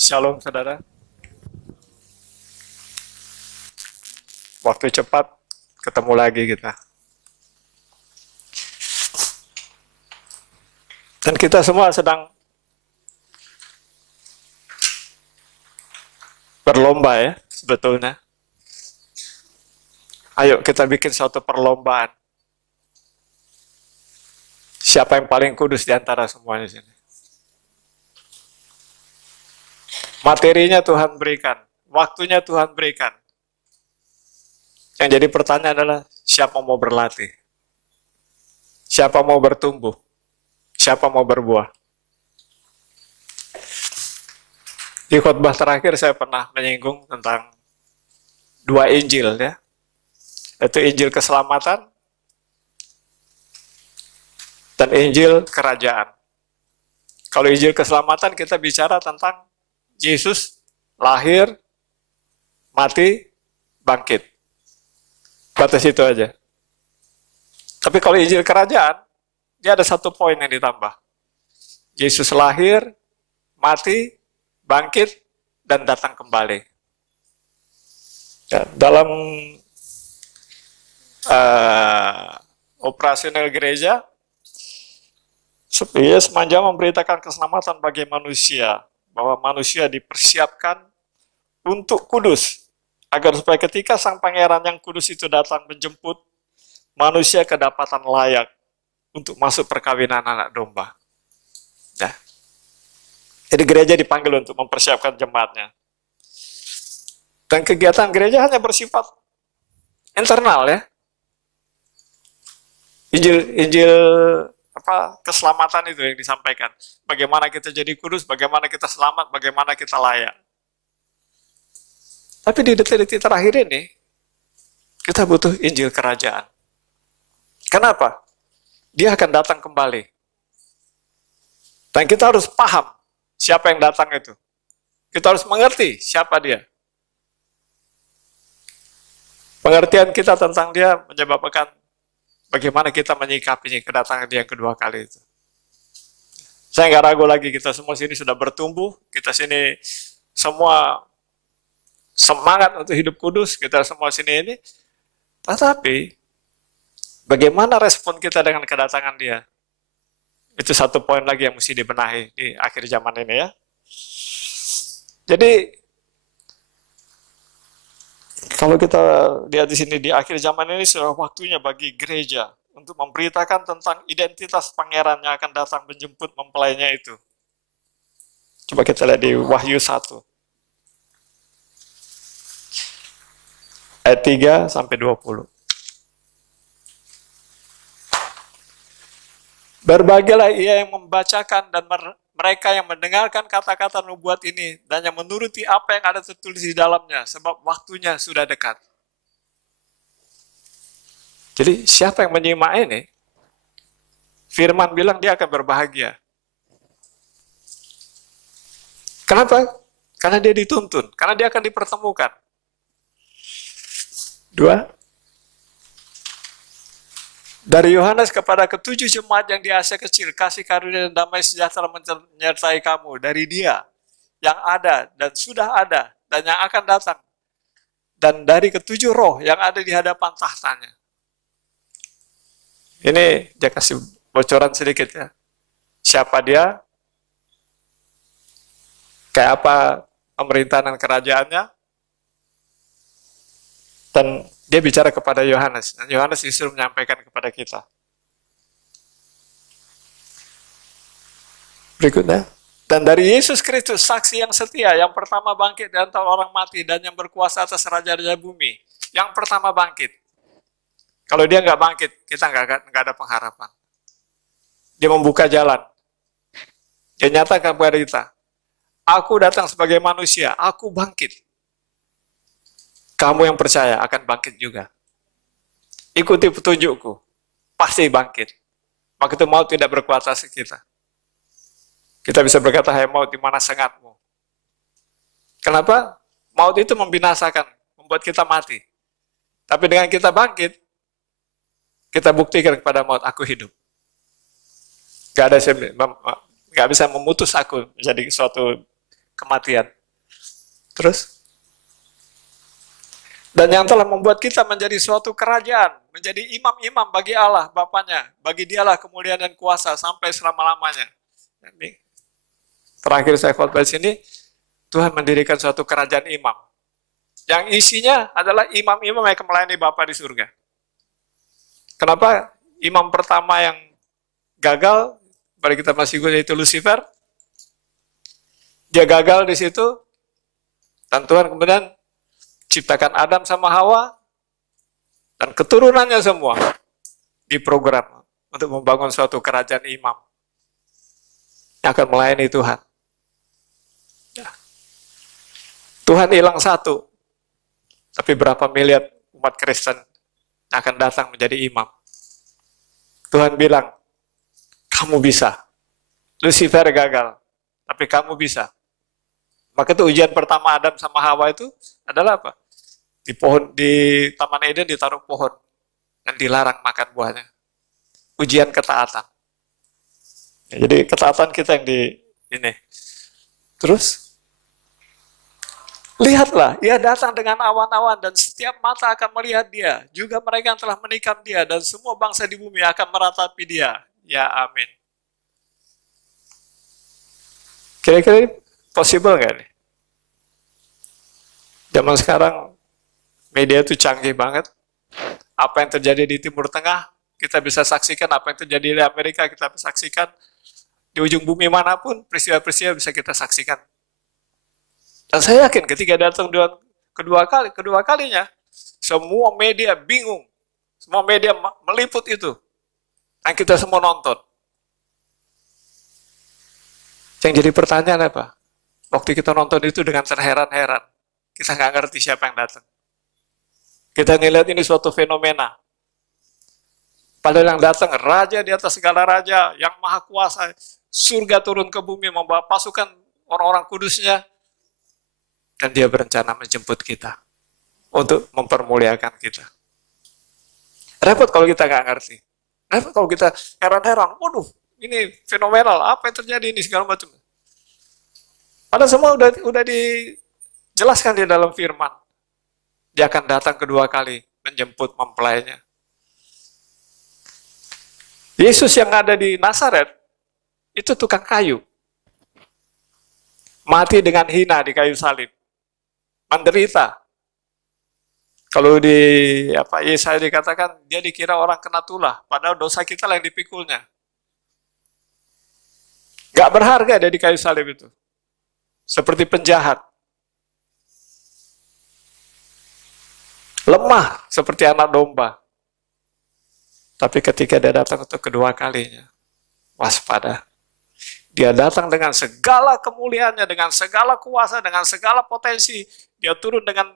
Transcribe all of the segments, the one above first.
Shalom saudara, waktu cepat ketemu lagi kita. Dan kita semua sedang berlomba ya sebetulnya. Ayo kita bikin suatu perlombaan. Siapa yang paling kudus di antara semuanya sini? Materinya Tuhan berikan, waktunya Tuhan berikan. Yang jadi pertanyaan adalah, siapa mau berlatih? Siapa mau bertumbuh? Siapa mau berbuah? Di khotbah terakhir saya pernah menyinggung tentang dua Injil ya. Yaitu Injil keselamatan dan Injil kerajaan. Kalau Injil keselamatan kita bicara tentang Yesus lahir, mati, bangkit. Batas itu aja. Tapi kalau Injil kerajaan, dia ada satu poin yang ditambah. Yesus lahir, mati, bangkit, dan datang kembali. Ya, dalam operasional gereja, sepanjang memberitakan keselamatan bagi manusia, bahwa manusia dipersiapkan untuk kudus, agar supaya ketika Sang Pangeran yang kudus itu datang menjemput, manusia kedapatan layak untuk masuk perkawinan anak domba. Ya. Jadi gereja dipanggil untuk mempersiapkan jemaatnya. Dan kegiatan gereja hanya bersifat internal ya. Injil keselamatan itu yang disampaikan. Bagaimana kita jadi kudus, bagaimana kita selamat, bagaimana kita layak. Tapi di detik-detik terakhir ini, kita butuh Injil kerajaan. Kenapa? Dia akan datang kembali. Dan kita harus paham siapa yang datang itu. Kita harus mengerti siapa dia. Pengertian kita tentang dia menyebabkan bagaimana kita menyikapinya kedatangan dia yang kedua kali itu. Saya nggak ragu lagi, kita semua sini sudah bertumbuh, kita sini semua semangat untuk hidup kudus, kita semua sini ini. Tetapi, bagaimana respon kita dengan kedatangan dia? Itu satu poin lagi yang mesti dibenahi di akhir zaman ini ya. Jadi, kalau kita lihat di sini di akhir zaman ini sudah waktunya bagi gereja untuk memberitakan tentang identitas pangeran yang akan datang menjemput mempelainya itu. Coba kita lihat di Wahyu 1. Ayat 3 sampai 20. Berbahagialah ia yang membacakan dan mereka yang mendengarkan kata-kata nubuat ini dan yang menuruti apa yang ada tertulis di dalamnya, sebab waktunya sudah dekat. Jadi siapa yang menyimak ini? Firman bilang dia akan berbahagia. Kenapa? Karena dia dituntun, karena dia akan dipertemukan. 2. Dari Yohanes kepada ketujuh jemaat yang di Asia kecil, kasih karunia dan damai sejahtera menyertai kamu dari Dia yang ada dan sudah ada dan yang akan datang, dan dari ketujuh roh yang ada di hadapan tahtanya. Ini dia kasih bocoran sedikit ya. Siapa dia? Kayak apa pemerintahan dan kerajaannya? Dan dia bicara kepada Yohanes, dan Yohanes disuruh menyampaikan kepada kita. Berikutnya, dan dari Yesus Kristus, saksi yang setia, yang pertama bangkit dari antara orang mati, dan yang berkuasa atas raja-raja bumi, yang pertama bangkit. Kalau dia nggak bangkit, kita nggak ada pengharapan. Dia membuka jalan. Dia nyatakan kepada kita, aku datang sebagai manusia, aku bangkit. Kamu yang percaya akan bangkit juga. Ikuti petunjukku, pasti bangkit. Maka itu maut tidak berkuasa atas kita. Kita bisa berkata, hai maut, di mana sengatmu? Kenapa? Maut itu membinasakan, membuat kita mati. Tapi dengan kita bangkit, kita buktikan kepada maut, aku hidup. Gak bisa memutus aku menjadi suatu kematian. Terus? Dan yang telah membuat kita menjadi suatu kerajaan, menjadi imam-imam bagi Allah, Bapaknya. Bagi Dialah kemuliaan dan kuasa sampai selama-lamanya. Ini terakhir saya khotbah di sini, Tuhan mendirikan suatu kerajaan imam. Yang isinya adalah imam-imam yang melayani Bapa di surga. Kenapa imam pertama yang gagal, pada kita masih gue yaitu Lucifer, dia gagal di situ, dan Tuhan kemudian ciptakan Adam sama Hawa, dan keturunannya semua diprogram untuk membangun suatu kerajaan imam yang akan melayani Tuhan. Tuhan hilang satu, tapi berapa miliar umat Kristen akan datang menjadi imam. Tuhan bilang, kamu bisa. Lucifer gagal, tapi kamu bisa. Maka itu ujian pertama Adam sama Hawa itu adalah apa? Di Taman Eden ditaruh pohon dan dilarang makan buahnya. Ujian ketaatan. Ya, jadi ketaatan kita yang ini. Terus lihatlah, ia datang dengan awan-awan dan setiap mata akan melihat dia. Juga mereka yang telah menikam dia dan semua bangsa di bumi akan meratapi dia. Ya amin. Kira-kira possible nggak nih? Zaman sekarang media itu canggih banget. Apa yang terjadi di Timur Tengah, kita bisa saksikan. Apa yang terjadi di Amerika, kita bisa saksikan. Di ujung bumi manapun, peristiwa-peristiwa bisa kita saksikan. Dan saya yakin ketika datang kedua kalinya, semua media bingung. Semua media meliput itu. Dan kita semua nonton. Yang jadi pertanyaan apa? Waktu kita nonton itu dengan terheran-heran. Kita nggak ngerti siapa yang datang. Kita ngelihat ini suatu fenomena. Padahal yang datang raja di atas segala raja, yang maha kuasa, surga turun ke bumi membawa pasukan orang-orang kudusnya, dan dia berencana menjemput kita untuk mempermuliakan kita. Repot kalau kita nggak ngerti. Repot kalau kita heran-heran. Waduh, ini fenomenal. Apa yang terjadi ini segala macam. Padahal semua udah dijelaskan di dalam firman. Dia akan datang kedua kali menjemput mempelainya. Yesus yang ada di Nazaret itu tukang kayu. Mati dengan hina di kayu salib. Menderita. Kalau di Yesaya dikatakan dia dikira orang kena tulah, padahal dosa kita lah yang dipikulnya. Gak berharga dia di kayu salib itu. Seperti penjahat. Lemah seperti anak domba. Tapi ketika dia datang untuk kedua kalinya, waspada. Dia datang dengan segala kemuliaannya, dengan segala kuasa, dengan segala potensi. Dia turun dengan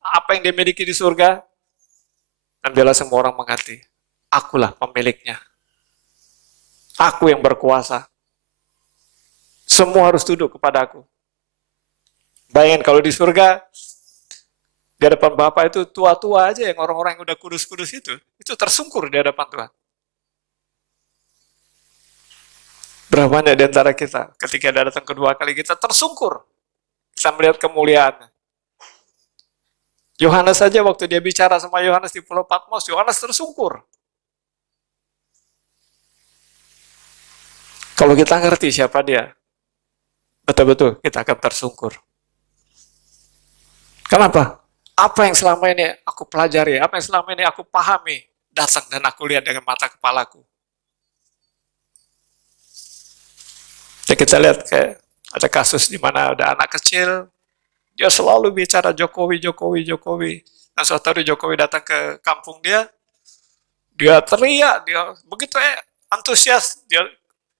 apa yang dia miliki di surga. Dan bila semua orang mengerti, akulah pemiliknya. Aku yang berkuasa. Semua harus tunduk kepada aku. Bayangin kalau di surga, di hadapan Bapa itu tua-tua aja yang orang-orang yang udah kudus-kudus itu tersungkur di hadapan Tuhan. Berapa banyak di antara kita ketika dia datang kedua kali kita tersungkur. Kita melihat kemuliaannya. Yohanes saja waktu dia bicara sama Yohanes di Pulau Patmos, Yohanes tersungkur. Kalau kita ngerti siapa dia, betul-betul kita akan tersungkur. Kenapa? Apa yang selama ini aku pelajari, apa yang selama ini aku pahami, datang dan aku lihat dengan mata kepalaku. Ya kita lihat kayak ada kasus di mana ada anak kecil, dia selalu bicara Jokowi. Nah suatu hari Jokowi datang ke kampung dia teriak, dia begitu antusias, dia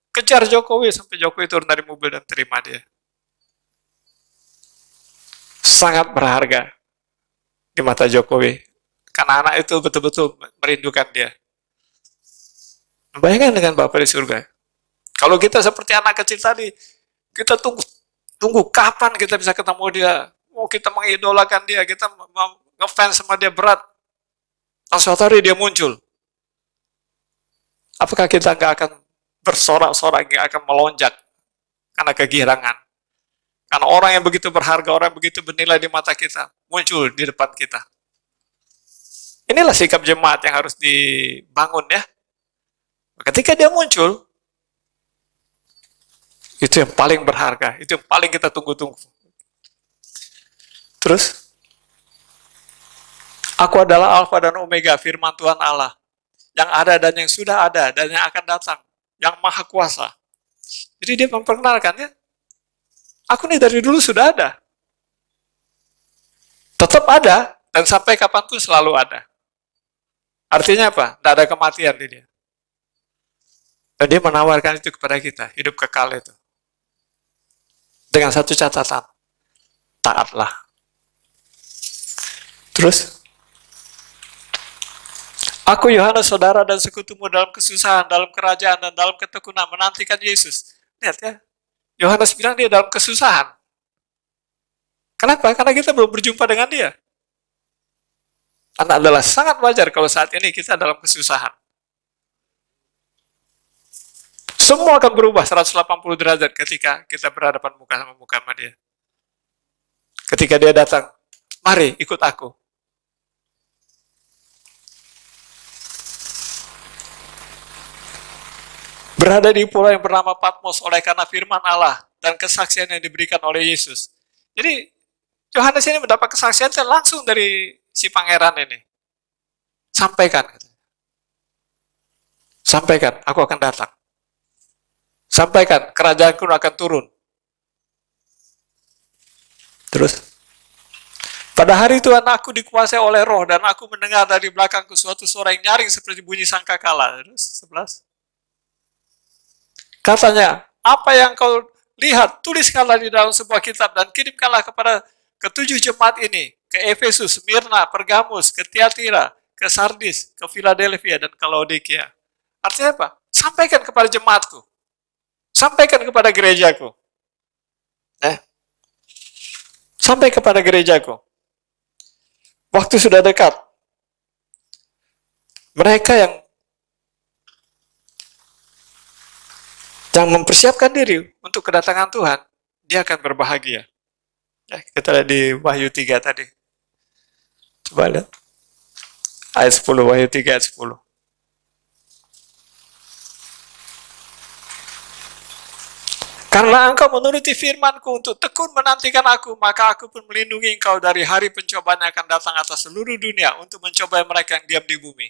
kejar Jokowi sampai Jokowi turun dari mobil dan terima dia. Sangat berharga di mata Jokowi. Karena anak itu betul-betul merindukan dia. Bayangkan dengan Bapa di surga. Kalau kita seperti anak kecil tadi, kita tunggu kapan kita bisa ketemu dia. Oh, kita mengidolakan dia, kita ngefans sama dia berat. Dan suatu hari dia muncul. Apakah kita nggak akan bersorak-sorak, nggak akan melonjak karena kegirangan? Karena orang yang begitu berharga, orang yang begitu bernilai di mata kita, muncul di depan kita. Inilah sikap jemaat yang harus dibangun ya. Ketika dia muncul, itu yang paling berharga, itu yang paling kita tunggu-tunggu. Terus, aku adalah Alfa dan Omega, firman Tuhan Allah, yang ada dan yang sudah ada, dan yang akan datang, yang maha kuasa. Jadi dia memperkenalkan ya, aku nih dari dulu sudah ada. Tetap ada, dan sampai kapanpun selalu ada. Artinya apa? Tidak ada kematian di dia. Dan dia menawarkan itu kepada kita, hidup kekal itu. Dengan satu catatan, taatlah. Terus, aku Yohanes, saudara dan sekutumu dalam kesusahan, dalam kerajaan, dan dalam ketekunan, menantikan Yesus. Lihat ya, Yohanes bilang dia dalam kesusahan. Kenapa? Karena kita belum berjumpa dengan dia. Karena adalah sangat wajar kalau saat ini kita dalam kesusahan. Semua akan berubah 180 derajat ketika kita berhadapan muka sama muka sama dia. Ketika dia datang, mari ikut aku. Berada di pulau yang bernama Patmos oleh karena firman Allah dan kesaksian yang diberikan oleh Yesus. Jadi, Yohanes ini mendapat kesaksian langsung dari si pangeran ini. Sampaikan. Sampaikan, aku akan datang. Sampaikan, kerajaanku akan turun. Terus, pada hari Tuhan aku dikuasai oleh roh dan aku mendengar dari belakangku suatu suara yang nyaring seperti bunyi sangkakala. Terus, 11. Katanya, apa yang kau lihat, tuliskanlah di dalam sebuah kitab dan kirimkanlah kepada ketujuh jemaat ini, ke Efesus, Smyrna, Pergamus, ke Tiatira, ke Sardis, ke Philadelphia, dan ke Laodikia. Artinya apa? Sampaikan kepada jemaatku. Sampaikan kepada gerejaku. Sampai kepada gerejaku. Waktu sudah dekat. Mereka yang mempersiapkan diri untuk kedatangan Tuhan, dia akan berbahagia. Ya, kita lihat di Wahyu 3 tadi. Coba lihat. Ayat 10, Wahyu 3 ayat 10. Karena engkau menuruti firmanku untuk tekun menantikan aku, maka aku pun melindungi engkau dari hari pencobaan yang akan datang atas seluruh dunia untuk mencobai mereka yang diam di bumi.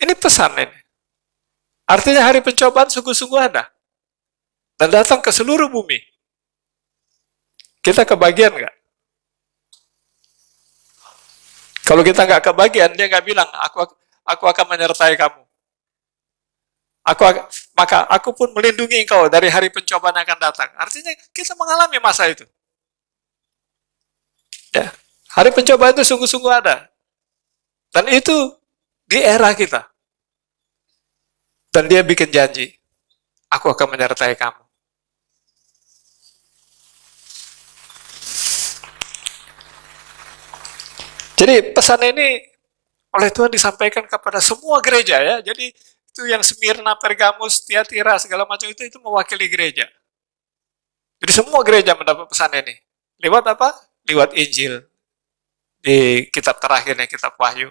Ini pesan ini. Artinya hari pencobaan sungguh-sungguh ada. Dan datang ke seluruh bumi. Kita kebagian nggak? Kalau kita nggak kebagian, dia nggak bilang, aku akan menyertai kamu. Maka aku pun melindungi engkau dari hari pencobaan yang akan datang. Artinya kita mengalami masa itu. Ya, hari pencobaan itu sungguh-sungguh ada. Dan itu di era kita. Dan dia bikin janji, aku akan menyertai kamu. Jadi pesan ini oleh Tuhan disampaikan kepada semua gereja ya. Jadi itu yang Smyrna, Pergamus, Tiatira, segala macam itu mewakili gereja. Jadi semua gereja mendapat pesan ini. Lewat apa? Lewat Injil. Di kitab terakhirnya, kitab Wahyu.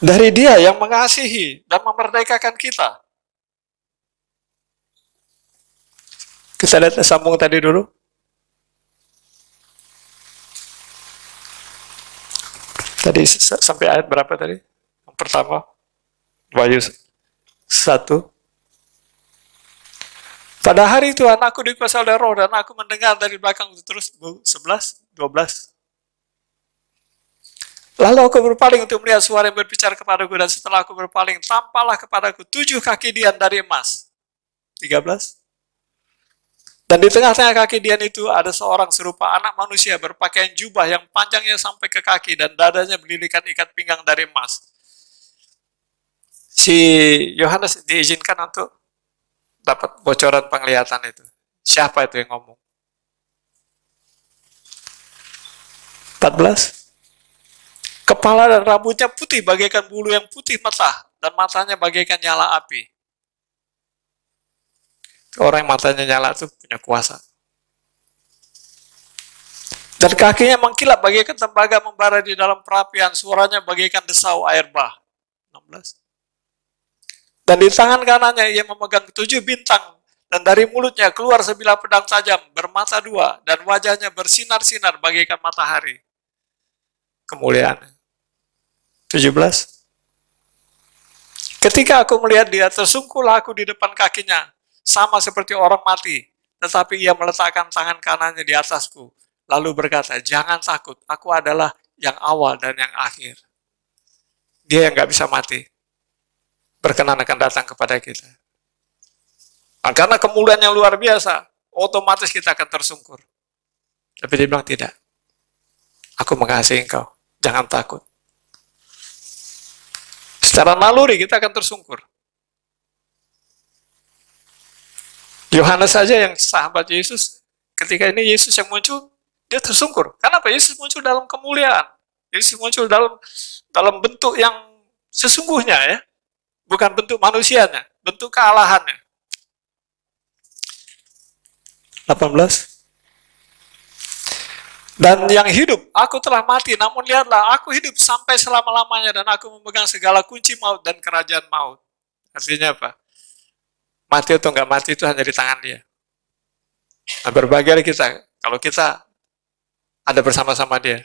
Dari dia yang mengasihi dan memerdekakan kita. Kita lihat sambung tadi dulu. Tadi sampai ayat berapa tadi? Yang pertama, Wahyu 1. Pada hari Tuhan aku dikuasai oleh roh dan aku mendengar dari belakang terus 11, 12. Lalu aku berpaling untuk melihat suara yang berbicara kepadaku dan setelah aku berpaling, tampaklah kepadaku 7 kaki dian dari emas. 13. Dan di tengah-tengah kaki dian itu ada seorang serupa anak manusia berpakaian jubah yang panjangnya sampai ke kaki dan dadanya berlilikan ikat pinggang dari emas. Si Yohanes diizinkan untuk dapat bocoran penglihatan itu. Siapa itu yang ngomong? 14. Kepala dan rambutnya putih bagaikan bulu yang putih metah dan matanya bagaikan nyala api. Orang yang matanya nyala itu punya kuasa. Dan kakinya mengkilap bagaikan tembaga membara di dalam perapian, suaranya bagaikan desau air bah. 16. Dan di tangan kanannya ia memegang 7 bintang, dan dari mulutnya keluar sebilah pedang tajam, bermata 2, dan wajahnya bersinar-sinar bagaikan matahari. Kemuliaan. 17. Ketika aku melihat dia, tersungkurlah aku di depan kakinya, sama seperti orang mati. Tetapi ia meletakkan tangan kanannya di atasku, lalu berkata, jangan takut, aku adalah yang awal dan yang akhir. Dia yang gak bisa mati, berkenan akan datang kepada kita. Nah, karena kemuliaan yang luar biasa, otomatis kita akan tersungkur. Tapi dia bilang tidak. Aku mengasihi engkau, jangan takut. Secara naluri kita akan tersungkur. Yohanes saja yang sahabat Yesus, ketika ini Yesus yang muncul, dia tersungkur. Kenapa? Yesus muncul dalam kemuliaan. Yesus muncul dalam bentuk yang sesungguhnya ya. Bukan bentuk manusianya, bentuk kealahannya. 18. Dan yang hidup, aku telah mati, namun lihatlah, aku hidup sampai selama-lamanya, dan aku memegang segala kunci maut dan kerajaan maut. Artinya apa? Mati atau enggak mati itu hanya di tangan dia. Nah, berbagi dari kita, kalau kita ada bersama-sama dia.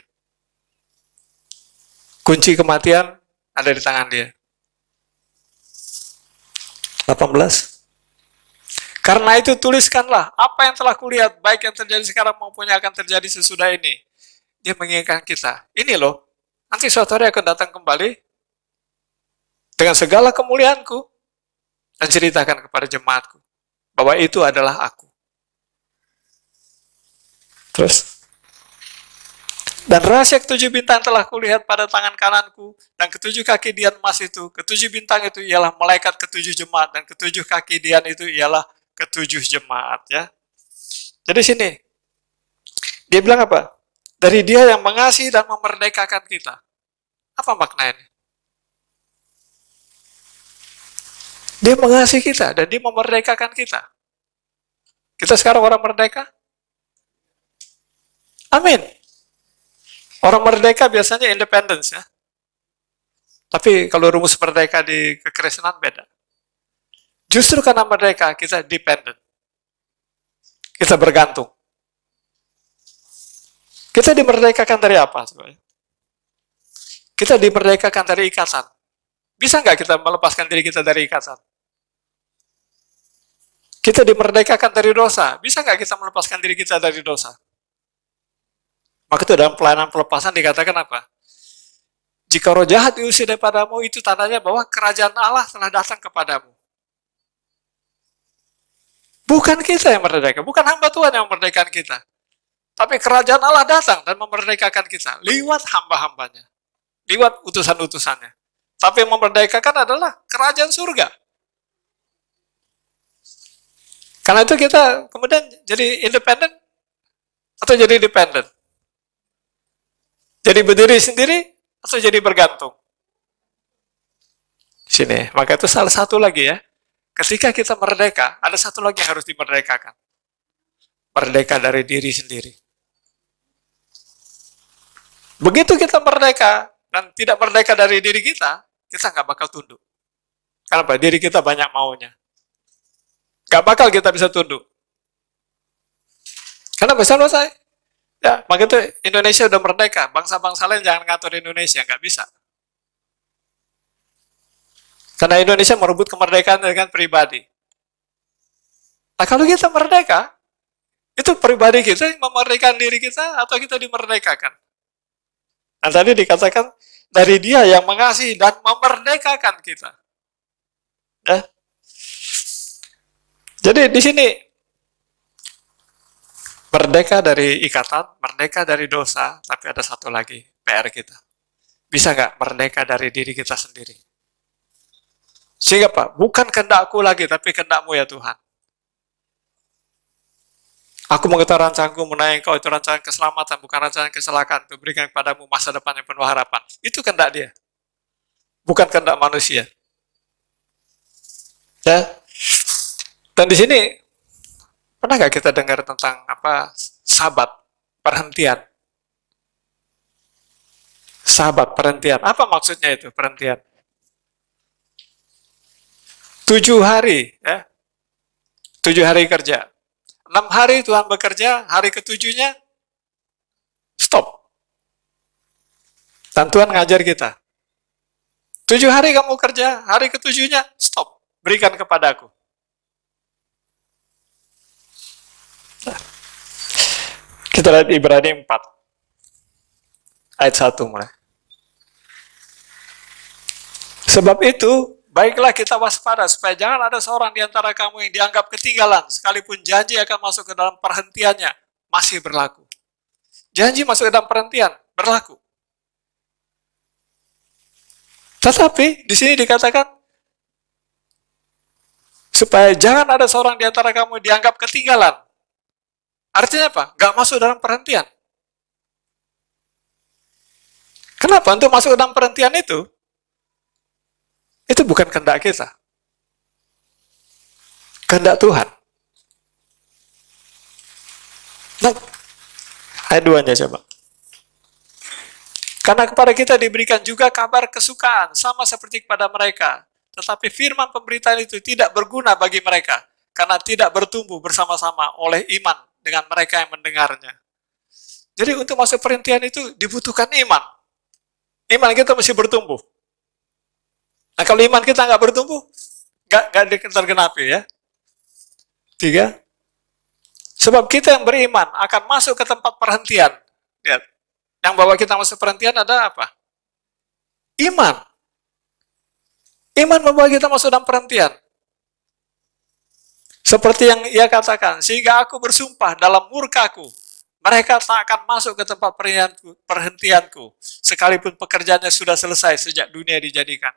Kunci kematian ada di tangan dia. 18. Karena itu tuliskanlah apa yang telah kulihat, baik yang terjadi sekarang maupun yang akan terjadi sesudah ini. Dia mengingatkan kita, ini loh, nanti suatu hari akan datang kembali dengan segala kemuliaanku dan ceritakan kepada jemaatku bahwa itu adalah aku. Terus, dan rahasia ketujuh bintang telah kulihat pada tangan kananku, dan ketujuh kaki dian emas itu, ketujuh bintang itu ialah malaikat ketujuh jemaat, dan ketujuh kaki dian itu ialah ketujuh jemaat ya. Jadi sini dia bilang apa? Dari dia yang mengasihi dan memerdekakan kita. Apa maknanya? Dia mengasihi kita dan dia memerdekakan kita. Kita sekarang orang merdeka? Amin. Orang merdeka biasanya independence ya. Tapi kalau rumus merdeka di kekristenan beda. Justru karena merdeka, kita dependent. Kita bergantung. Kita dimerdekakan dari apa? Kita dimerdekakan dari ikatan. Bisa nggak kita melepaskan diri kita dari ikatan? Kita dimerdekakan dari dosa. Bisa nggak kita melepaskan diri kita dari dosa? Maka itu dalam pelayanan pelepasan dikatakan apa? Jika roh jahat diusir daripadamu, itu tandanya bahwa kerajaan Allah telah datang kepadamu. Bukan kita yang merdeka, bukan hamba Tuhan yang memerdekakan kita. Tapi kerajaan Allah datang dan memerdekakan kita lewat hamba-hambanya, lewat utusan-utusannya. Tapi yang memerdekakan adalah kerajaan surga. Karena itu kita kemudian jadi independen atau jadi dependent. Jadi berdiri sendiri atau jadi bergantung. Sini, maka itu salah satu lagi ya. Ketika kita merdeka, ada satu lagi yang harus dimerdekakan. Merdeka dari diri sendiri. Begitu kita merdeka dan tidak merdeka dari diri kita nggak bakal tunduk. Kenapa? Diri kita banyak maunya. Nggak bakal kita bisa tunduk. Karena besar saya. Ya, maka itu Indonesia udah merdeka. Bangsa-bangsa lain jangan ngatur Indonesia, nggak bisa. Karena Indonesia merebut kemerdekaan dengan pribadi. Nah kalau kita merdeka, itu pribadi kita yang memerdekakan diri kita atau kita dimerdekakan? Nah tadi dikatakan dari dia yang mengasihi dan memerdekakan kita. Ya. Jadi di sini merdeka dari ikatan, merdeka dari dosa, tapi ada satu lagi PR kita. Bisa nggak merdeka dari diri kita sendiri? Sehingga Pak, bukan kehendakku lagi, tapi kehendakmu ya Tuhan. Aku mengetahui rancanganku mengenai engkau itu rancangan keselamatan, bukan rancangan kecelakaan, untuk berikan kepadamu masa depan yang penuh harapan. Itu kehendak dia. Bukan kehendak manusia. Ya. Dan di sini, Pernah nggak kita dengar tentang apa sabat, perhentian? Sabat, perhentian. Apa maksudnya itu perhentian? 7 hari, ya. 7 hari kerja. 6 hari Tuhan bekerja, hari ketujuhnya stop. Dan Tuhan ngajar kita. 7 hari kamu kerja, hari ketujuhnya stop. Berikan kepadaku. Kita lihat Ibrani 4. Ayat 1 mulai. Sebab itu, baiklah kita waspada supaya jangan ada seorang di antara kamu yang dianggap ketinggalan, sekalipun janji akan masuk ke dalam perhentiannya, masih berlaku. Janji masuk ke dalam perhentian, berlaku. Tetapi, di sini dikatakan, supaya jangan ada seorang di antara kamu dianggap ketinggalan. Artinya apa? Gak masuk dalam perhentian. Kenapa? Untuk masuk ke dalam perhentian itu bukan kehendak kita. Kehendak Tuhan. Nah, ayat 2-nya coba. Karena kepada kita diberikan juga kabar kesukaan, sama seperti kepada mereka. Tetapi firman pemberitaan itu tidak berguna bagi mereka, karena tidak bertumbuh bersama-sama oleh iman dengan mereka yang mendengarnya. Jadi untuk masuk perhentian itu dibutuhkan iman. Iman kita mesti bertumbuh. Nah kalau iman kita nggak bertumbuh, nggak tergenapi ya. 3. Sebab kita yang beriman akan masuk ke tempat perhentian. Lihat, yang bawa kita masuk perhentian ada apa? Iman. Iman membawa kita masuk dalam perhentian. Seperti yang ia katakan, sehingga aku bersumpah dalam murkaku, mereka tak akan masuk ke tempat perhentianku, sekalipun pekerjaannya sudah selesai sejak dunia dijadikan.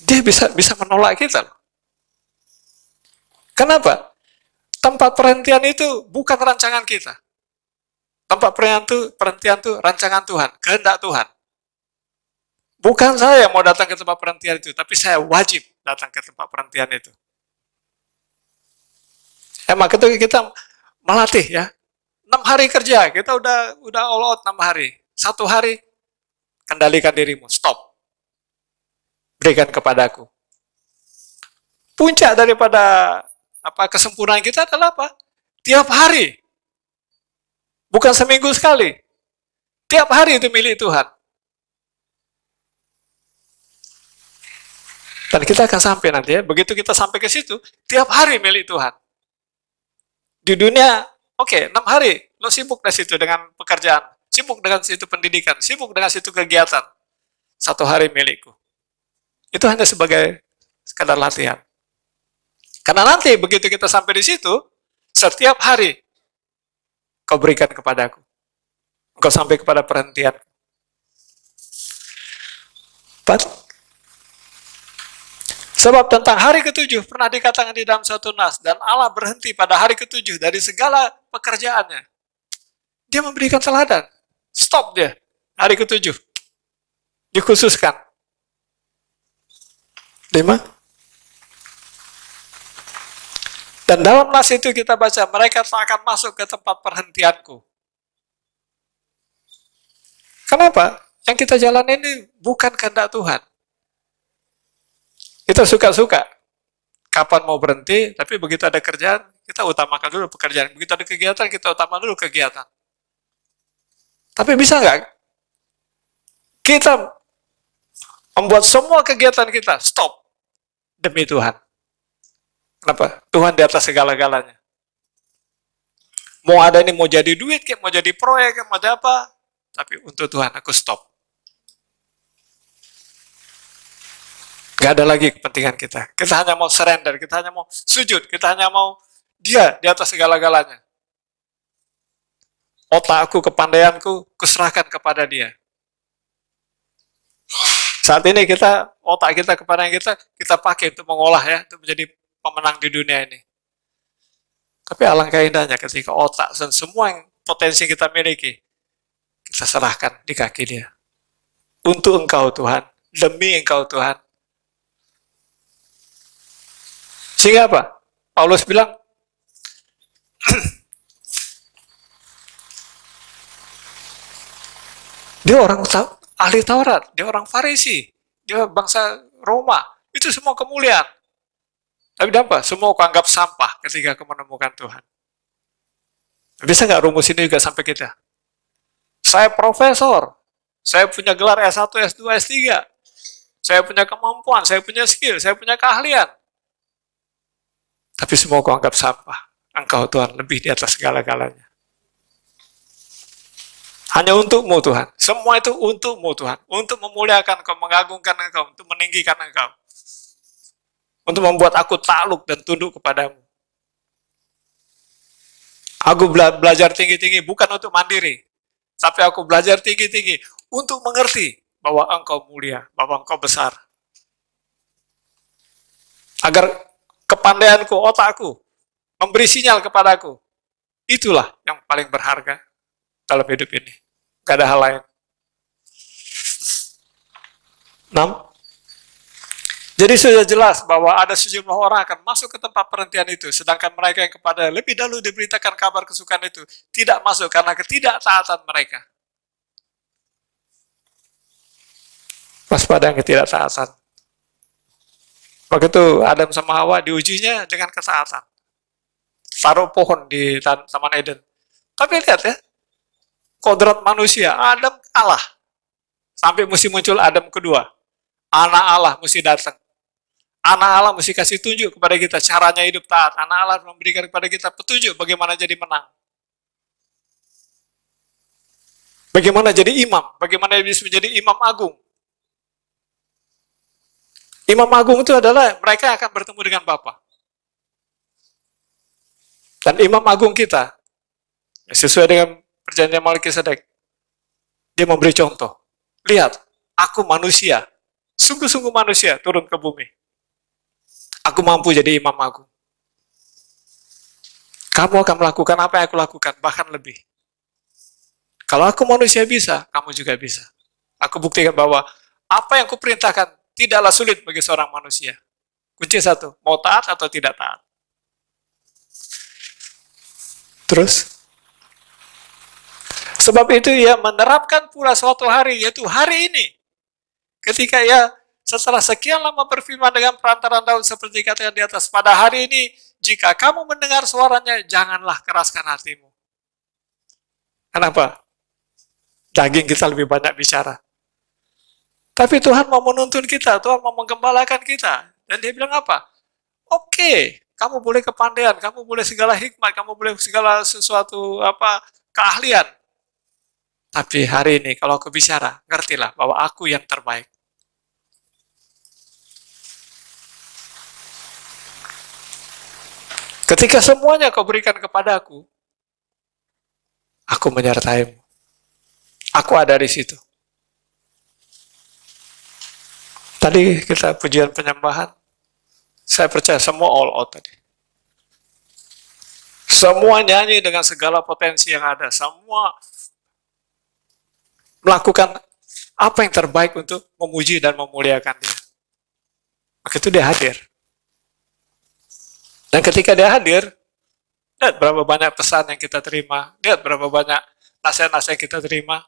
Dia bisa menolak kita. Kenapa? Tempat perhentian itu bukan rancangan kita. Tempat perhentian itu rancangan Tuhan, kehendak Tuhan. Bukan saya yang mau datang ke tempat perhentian itu, tapi saya wajib datang ke tempat perhentian itu. Emang kita melatih ya. 6 hari kerja, kita udah all out 6 hari. 1 hari, kendalikan dirimu, stop. Berikan kepadaku. Puncak daripada kesempurnaan kita adalah apa? Tiap hari. Bukan seminggu sekali. Tiap hari itu milik Tuhan. Dan kita akan sampai nanti ya, begitu kita sampai ke situ, tiap hari milik Tuhan. Di dunia, oke, 6 hari, lo sibuk dari situ dengan pekerjaan, sibuk dengan situ pendidikan, sibuk dengan situ kegiatan. 1 hari milikku. Itu hanya sebagai sekadar latihan. Karena nanti begitu kita sampai di situ, setiap hari kau berikan kepadaku. Kau sampai kepada perhentian. 4. Sebab tentang hari ke-7 pernah dikatakan di dalam suatu nas, dan Allah berhenti pada hari ke-7 dari segala pekerjaannya. Dia memberikan teladan. Stop dia. Hari ke-7. Dikhususkan. 5. Dan dalam nas itu kita baca, mereka tak akan masuk ke tempat perhentianku. Kenapa? Yang kita jalan ini bukan kehendak Tuhan. Kita suka-suka. Kapan mau berhenti, tapi begitu ada kerjaan, kita utamakan dulu pekerjaan. Begitu ada kegiatan, kita utamakan dulu kegiatan. Tapi bisa nggak? Kita membuat semua kegiatan kita stop demi Tuhan. Kenapa? Tuhan di atas segala-galanya. Mau ada ini, mau jadi duit, mau jadi proyek, mau jadi apa, tapi untuk Tuhan aku stop. Gak ada lagi kepentingan kita. Kita hanya mau surrender, kita hanya mau sujud, kita hanya mau Dia di atas segala-galanya. Otakku, kepandaianku, kuserahkan kepada Dia. Saat ini otak kita, kepandaian kita pakai untuk mengolah ya, untuk menjadi pemenang di dunia ini. Tapi alangkah indahnya ketika otak dan semua yang potensi kita miliki, kita serahkan di kaki Dia. Untuk Engkau Tuhan, demi Engkau Tuhan. Sehingga apa? Paulus bilang, dia orang ahli Taurat, dia orang Farisi, dia bangsa Roma, itu semua kemuliaan. Tapi apa? Semua aku anggap sampah ketika aku menemukan Tuhan. Bisa nggak rumus ini juga sampai kita? Saya profesor, saya punya gelar S1, S2, S3, saya punya kemampuan, saya punya skill, saya punya keahlian. Tapi semua aku anggap sampah. Engkau Tuhan lebih di atas segala-galanya. Hanya untukmu Tuhan. Semua itu untukmu Tuhan. Untuk memuliakan Engkau, mengagungkan Engkau, untuk meninggikan Engkau. Untuk membuat aku takluk dan tunduk kepadamu. Aku belajar tinggi-tinggi bukan untuk mandiri. Tapi aku belajar tinggi-tinggi untuk mengerti bahwa Engkau mulia, bahwa Engkau besar. Agar kepandaianku, otakku, memberi sinyal kepadaku. Itulah yang paling berharga dalam hidup ini. Gak ada hal lain. 6. Jadi sudah jelas bahwa ada sejumlah orang akan masuk ke tempat perhentian itu, sedangkan mereka yang kepada lebih dahulu diberitakan kabar kesukaan itu tidak masuk karena ketidaktaatan mereka. Waspada yang ketidaktaatan. Waktu itu Adam sama Hawa diujinya dengan ketaatan. Taruh pohon di Taman Eden. Tapi lihat ya, kodrat manusia, Adam kalah. Sampai mesti muncul Adam kedua. Anak Allah mesti datang. Anak Allah mesti kasih tunjuk kepada kita caranya hidup taat. Anak Allah memberikan kepada kita petunjuk bagaimana jadi menang. Bagaimana jadi imam. Bagaimana bisa menjadi imam agung. Imam agung itu adalah mereka yang akan bertemu dengan Bapa. Dan imam agung kita, sesuai dengan perjanjian Melkisedek, dia memberi contoh. Lihat, aku manusia, sungguh-sungguh manusia turun ke bumi. Aku mampu jadi imam agung. Kamu akan melakukan apa yang aku lakukan, bahkan lebih. Kalau aku manusia bisa, kamu juga bisa. Aku buktikan bahwa apa yang kuperintahkan tidaklah sulit bagi seorang manusia. Kunci 1, mau taat atau tidak taat. Terus, sebab itu ia menerapkan pula suatu hari, yaitu hari ini. Ketika ia setelah sekian lama berfirman dengan perantaran Daud seperti kata di atas, pada hari ini, jika kamu mendengar suaranya, janganlah keraskan hatimu. Kenapa? Daging kita lebih banyak bicara. Tapi Tuhan mau menuntun kita, Tuhan mau menggembalakan kita. Dan dia bilang apa? Oke, kamu boleh kepandaian, kamu boleh segala hikmat, kamu boleh segala sesuatu keahlian. Tapi hari ini kalau aku bicara, ngertilah bahwa aku yang terbaik. Ketika semuanya kau berikan kepadaku, aku menyertaimu. Aku ada di situ. Tadi kita pujian penyembahan, saya percaya semua all out tadi. Semua nyanyi dengan segala potensi yang ada. Semua melakukan apa yang terbaik untuk memuji dan memuliakan dia. Maka itu dia hadir. Dan ketika dia hadir, lihat berapa banyak pesan yang kita terima, lihat berapa banyak nasihat-nasihat yang kita terima.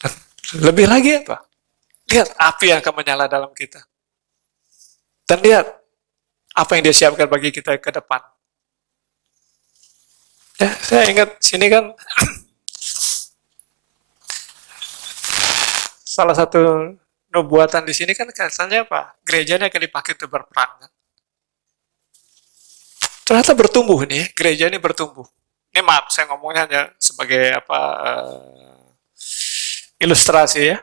Dan lebih lagi apa? Lihat api yang akan menyala dalam kita. Dan lihat apa yang dia siapkan bagi kita ke depan. Ya, saya ingat sini kan salah satu nubuatan di sini kan katanya apa? Gerejanya akan dipakai untuk berperang. Ternyata bertumbuh nih, gereja ini bertumbuh. Ini maaf, saya ngomongnya hanya sebagai ilustrasi ya.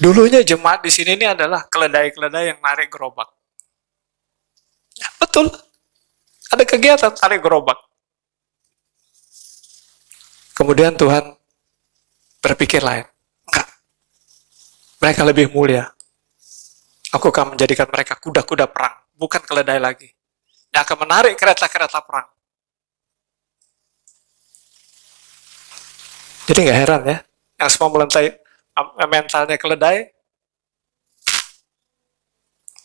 Dulunya jemaat di sini ini adalah keledai-keledai yang narik gerobak. Ya, betul. Ada kegiatan tarik gerobak. Kemudian Tuhan berpikir lain. Enggak. Mereka lebih mulia. Aku akan menjadikan mereka kuda-kuda perang. Bukan keledai lagi. Yang akan menarik kereta-kereta perang. Jadi nggak heran ya. Yang semua melentai mentalnya keledai,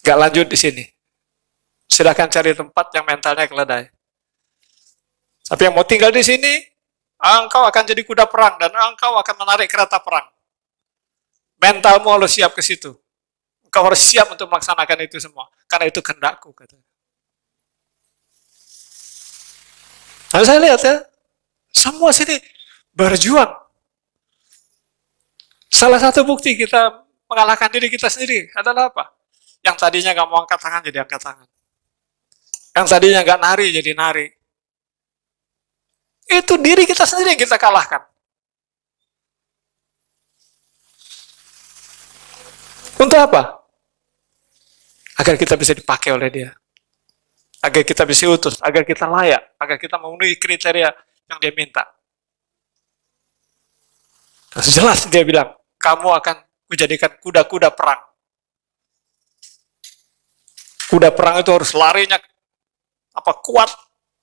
nggak lanjut di sini. Silahkan cari tempat yang mentalnya keledai. Tapi yang mau tinggal di sini, engkau akan jadi kuda perang dan engkau akan menarik kereta perang. Mentalmu harus siap ke situ. Engkau harus siap untuk melaksanakan itu semua. Karena itu kehendakku. Nah, saya lihat ya, semua sini berjuang. Salah satu bukti kita mengalahkan diri kita sendiri adalah apa? Yang tadinya nggak mau angkat tangan jadi angkat tangan. Yang tadinya nggak nari jadi nari. Itu diri kita sendiri yang kita kalahkan. Untuk apa? Agar kita bisa dipakai oleh dia. Agar kita bisa utus, agar kita layak, agar kita memenuhi kriteria yang dia minta. Dan jelas dia bilang, kamu akan menjadikan kuda-kuda perang. Kuda perang itu harus larinya kuat,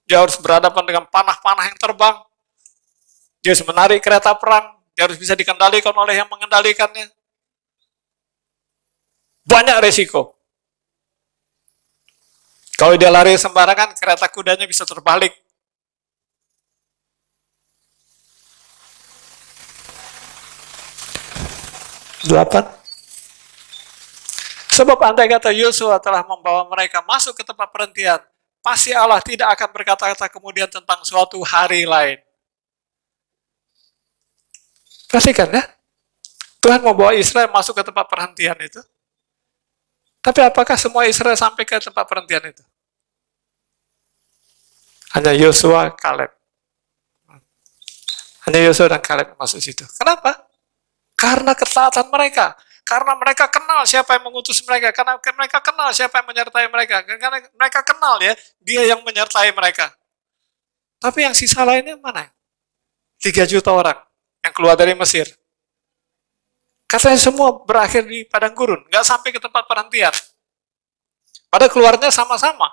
dia harus berhadapan dengan panah-panah yang terbang, dia harus menarik kereta perang, dia harus bisa dikendalikan oleh yang mengendalikannya. Banyak resiko. Kalau dia lari sembarangan, kereta kudanya bisa terbalik. Delapan. Sebab andai kata Yosua telah membawa mereka masuk ke tempat perhentian, pasti Allah tidak akan berkata-kata kemudian tentang suatu hari lain. Perhatikan ya, Tuhan membawa Israel masuk ke tempat perhentian itu. Tapi apakah semua Israel sampai ke tempat perhentian itu? Hanya Yosua, Kaleb. Hanya Yosua dan Kaleb masuk situ. Kenapa? Karena ketaatan mereka. Karena mereka kenal siapa yang mengutus mereka. Karena mereka kenal siapa yang menyertai mereka. Karena mereka kenal ya, dia yang menyertai mereka. Tapi yang sisa lainnya mana? 3 juta orang yang keluar dari Mesir. Katanya semua berakhir di padang gurun, nggak sampai ke tempat perhentian. Pada keluarnya sama-sama.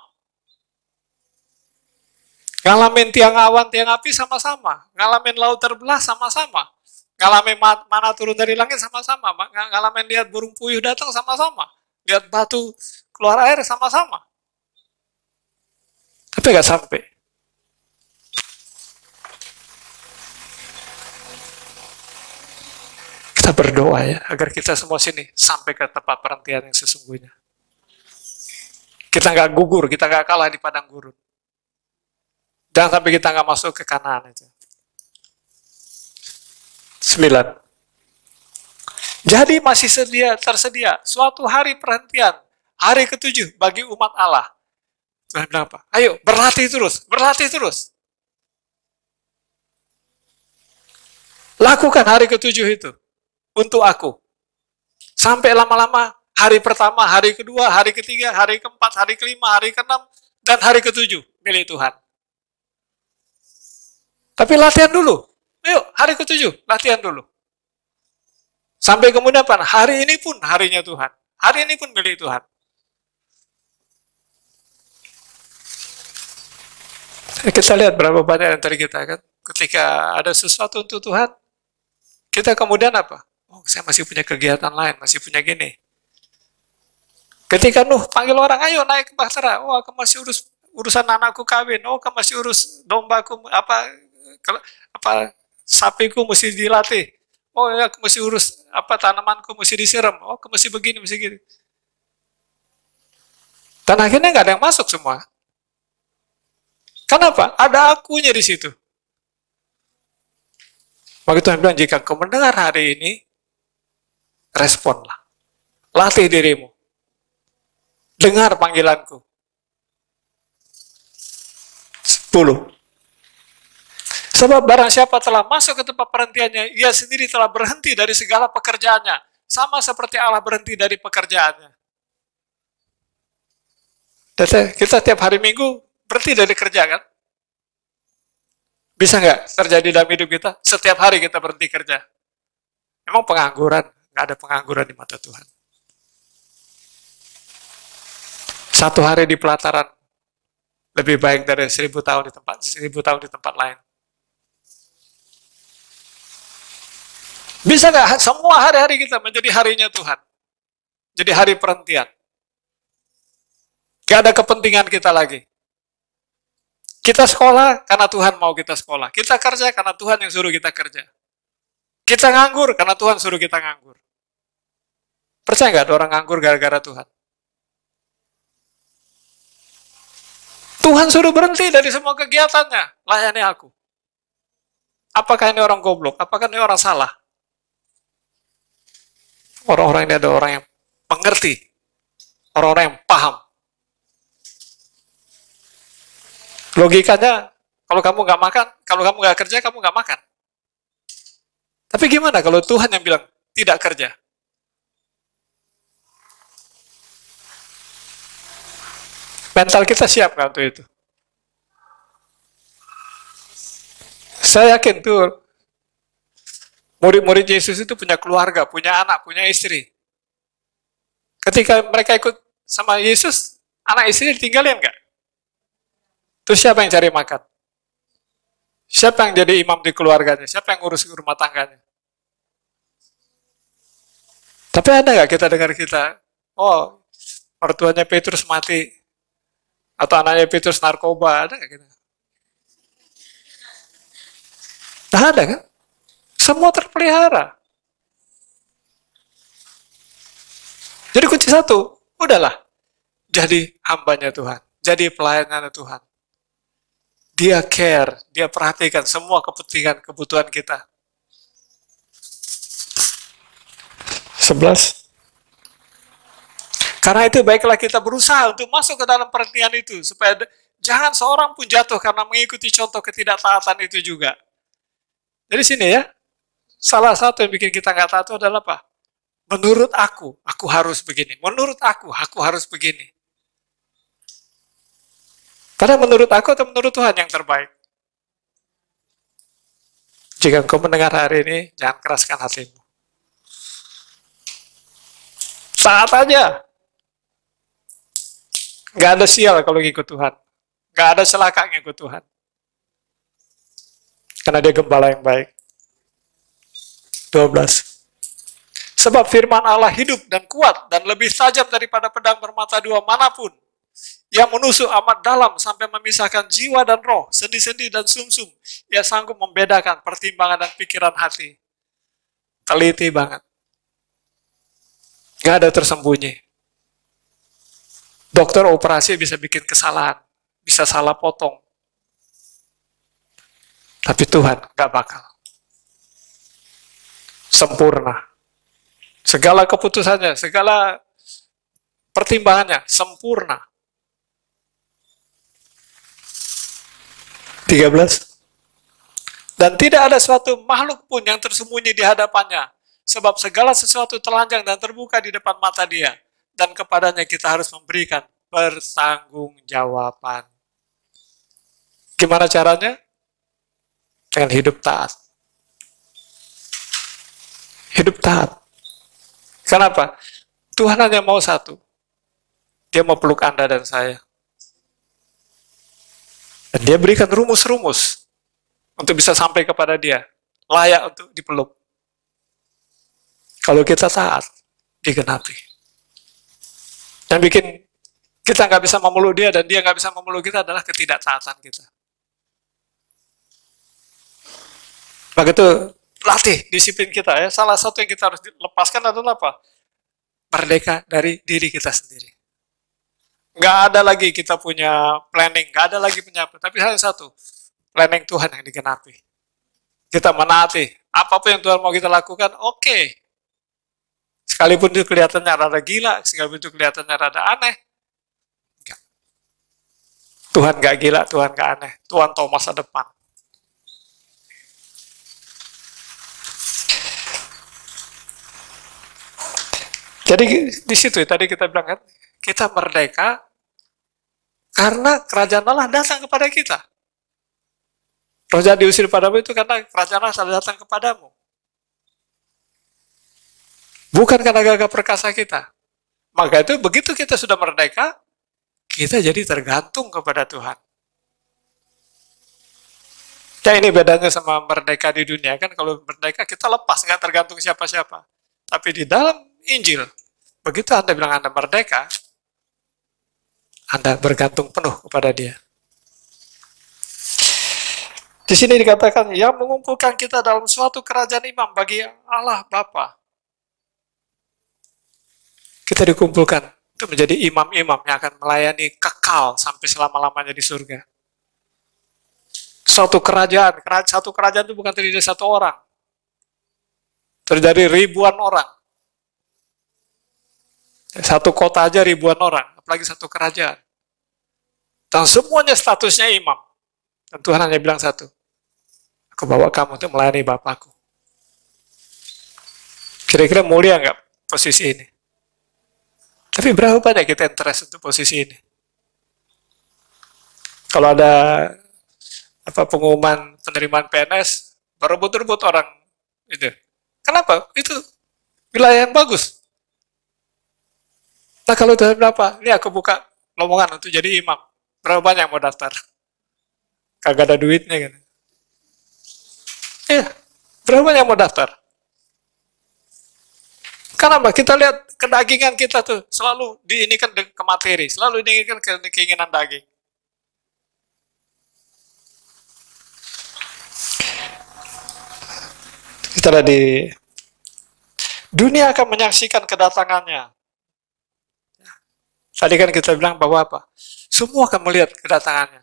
Ngalamin tiang awan, tiang api sama-sama. Ngalamin laut terbelah sama-sama. Ngalamin mana turun dari langit sama-sama. Ngalamin lihat burung puyuh datang sama-sama. Lihat batu keluar air sama-sama. Tapi nggak sampai. Kita berdoa ya, agar kita semua sini sampai ke tempat perhentian yang sesungguhnya. Kita nggak gugur, kita nggak kalah di padang gurun. Jangan sampai kita nggak masuk ke Kanaan itu. 9. Jadi masih tersedia suatu hari perhentian, hari ke-7 bagi umat Allah. Tuhan bilang apa? Ayo berlatih terus, berlatih terus. Lakukan hari ke-7 itu untuk aku. Sampai lama-lama hari pertama, hari kedua, hari ketiga, hari keempat, hari kelima, hari keenam, dan hari ke-7 milik Tuhan. Tapi latihan dulu. Ayo, hari ke-7, latihan dulu. Sampai kemudian apa? Hari ini pun harinya Tuhan. Hari ini pun milik Tuhan. Kita lihat berapa banyak dari kita kan. Ketika ada sesuatu untuk Tuhan, kita kemudian apa? Oh, saya masih punya kegiatan lain, masih punya gini. Ketika Nuh panggil orang, ayo naik ke bahtera. Oh, aku masih urusan anakku kawin. Oh, aku masih urus dombaku, sapiku mesti dilatih. Oh, ya, aku mesti urus tanamanku mesti disiram. Oh, aku mesti begini, mesti gitu. Dan akhirnya nggak ada yang masuk semua. Kenapa? Ada akunya di situ. Maka Tuhan bilang, jika kau mendengar hari ini, responlah. Latih dirimu. Dengar panggilanku. 10. Sebab barang siapa telah masuk ke tempat perhentiannya, ia sendiri telah berhenti dari segala pekerjaannya. Sama seperti Allah berhenti dari pekerjaannya. Kita tiap hari Minggu berhenti dari kerja kan? Bisa nggak terjadi dalam hidup kita? Setiap hari kita berhenti kerja. Emang pengangguran? Nggak ada pengangguran di mata Tuhan. 1 hari di pelataran lebih baik dari 1000 tahun di tempat lain. Bisa nggak semua hari-hari kita menjadi harinya Tuhan? Jadi hari perhentian. Gak ada kepentingan kita lagi. Kita sekolah karena Tuhan mau kita sekolah. Kita kerja karena Tuhan yang suruh kita kerja. Kita nganggur karena Tuhan suruh kita nganggur. Percaya nggak ada orang nganggur gara-gara Tuhan? Tuhan suruh berhenti dari semua kegiatannya. Layani aku. Apakah ini orang goblok? Apakah ini orang salah? Orang-orang ini ada orang yang mengerti. Orang-orang yang paham. Logikanya, kalau kamu nggak makan, kalau kamu nggak kerja, kamu nggak makan. Tapi gimana kalau Tuhan yang bilang tidak kerja? Mental kita siap nggak untuk itu? Saya yakin tuh murid-murid Yesus itu punya keluarga, punya anak, punya istri. Ketika mereka ikut sama Yesus, anak istri ditinggalin nggak? Terus siapa yang cari makan? Siapa yang jadi imam di keluarganya? Siapa yang ngurus rumah tangganya? Tapi ada nggak kita dengar kita, oh, mertuanya Petrus mati, atau anaknya Petrus narkoba, ada nggak kita? Nah, ada kan? Semua terpelihara. Jadi kunci satu, udahlah, jadi hambanya Tuhan, jadi pelayanannya Tuhan. Dia care, dia perhatikan semua kepentingan, kebutuhan kita. 11. Karena itu baiklah kita berusaha untuk masuk ke dalam perhatian itu, supaya jangan seorang pun jatuh karena mengikuti contoh ketidaktaatan itu juga. Jadi sini ya, salah satu yang bikin kita nggak taat itu adalah apa? Menurut aku harus begini. Menurut aku harus begini. Karena menurut aku atau menurut Tuhan yang terbaik? Jika engkau mendengar hari ini, jangan keraskan hatimu. Taat aja. Gak ada sial kalau ngikut Tuhan. Gak ada celaka ngikut Tuhan. Karena dia gembala yang baik. 12. Sebab firman Allah hidup dan kuat dan lebih tajam daripada pedang bermata dua manapun, yang menusuk amat dalam sampai memisahkan jiwa dan roh, sendi-sendi dan sumsum. Ia sanggup membedakan pertimbangan dan pikiran hati. Teliti banget. Gak ada tersembunyi. Dokter operasi bisa bikin kesalahan, bisa salah potong. Tapi Tuhan gak bakal. Sempurna. Segala keputusannya, segala pertimbangannya sempurna. 13. Dan tidak ada suatu makhluk pun yang tersembunyi di hadapannya, sebab segala sesuatu telanjang dan terbuka di depan mata Dia, dan kepadanya kita harus memberikan pertanggungjawaban. Gimana caranya? Dengan hidup taat. Hidup taat. Kenapa? Tuhan hanya mau satu. Dia mau peluk Anda dan saya. Dan dia berikan rumus-rumus untuk bisa sampai kepada dia. Layak untuk dipeluk. Kalau kita taat, digenapi. Yang bikin kita nggak bisa memeluk dia dan dia nggak bisa memeluk kita adalah ketidaktaatan kita. Maka itu latih disiplin kita ya. Salah satu yang kita harus lepaskan adalah apa? Merdeka dari diri kita sendiri. Nggak ada lagi kita punya planning, nggak ada lagi punya apa. Tapi hanya satu, planning Tuhan yang digenapi. Kita menaati. Apapun yang Tuhan mau kita lakukan, oke. Sekalipun itu kelihatannya rada gila, sekalipun itu kelihatannya rada aneh. Enggak. Tuhan nggak gila, Tuhan nggak aneh. Tuhan tahu masa depan. Jadi di situ tadi kita bilang kan, kita merdeka karena kerajaan Allah datang kepada kita. Roh jahat diusir padamu itu karena kerajaan Allah telah datang kepadamu. Bukan karena gagah perkasa kita. Maka itu begitu kita sudah merdeka, kita jadi tergantung kepada Tuhan. Ya ini bedanya sama merdeka di dunia kan, kalau merdeka kita lepas, nggak tergantung siapa-siapa. Tapi di dalam Injil, begitu Anda bilang Anda merdeka, Anda bergantung penuh kepada Dia. Di sini dikatakan, yang mengumpulkan kita dalam suatu kerajaan imam bagi Allah Bapa. Kita dikumpulkan untuk menjadi imam-imam yang akan melayani kekal sampai selama-lamanya di surga. Satu kerajaan itu bukan terdiri dari satu orang. Terdiri dari ribuan orang. Satu kota aja ribuan orang, apalagi satu kerajaan. Dan semuanya statusnya imam. Dan Tuhan hanya bilang satu, aku bawa kamu untuk melayani Bapakku. Kira-kira mulia nggak posisi ini? Tapi berapa banyak kita interest untuk posisi ini? Kalau ada pengumuman penerimaan PNS, berebut-rebut orang itu. Kenapa? Itu wilayah yang bagus. Nah kalau udah berapa? Ini aku buka lowongan untuk jadi imam. Berapa banyak yang mau daftar? Kagak ada duitnya kan? Iya, berapa banyak yang mau daftar? Kenapa? Kita lihat kedagingan kita tuh selalu diinikan ke materi, selalu diinginkan ke keinginan daging. Kita ada di dunia akan menyaksikan kedatangannya. Tadi kan kita bilang bahwa apa? Semua akan melihat kedatangannya.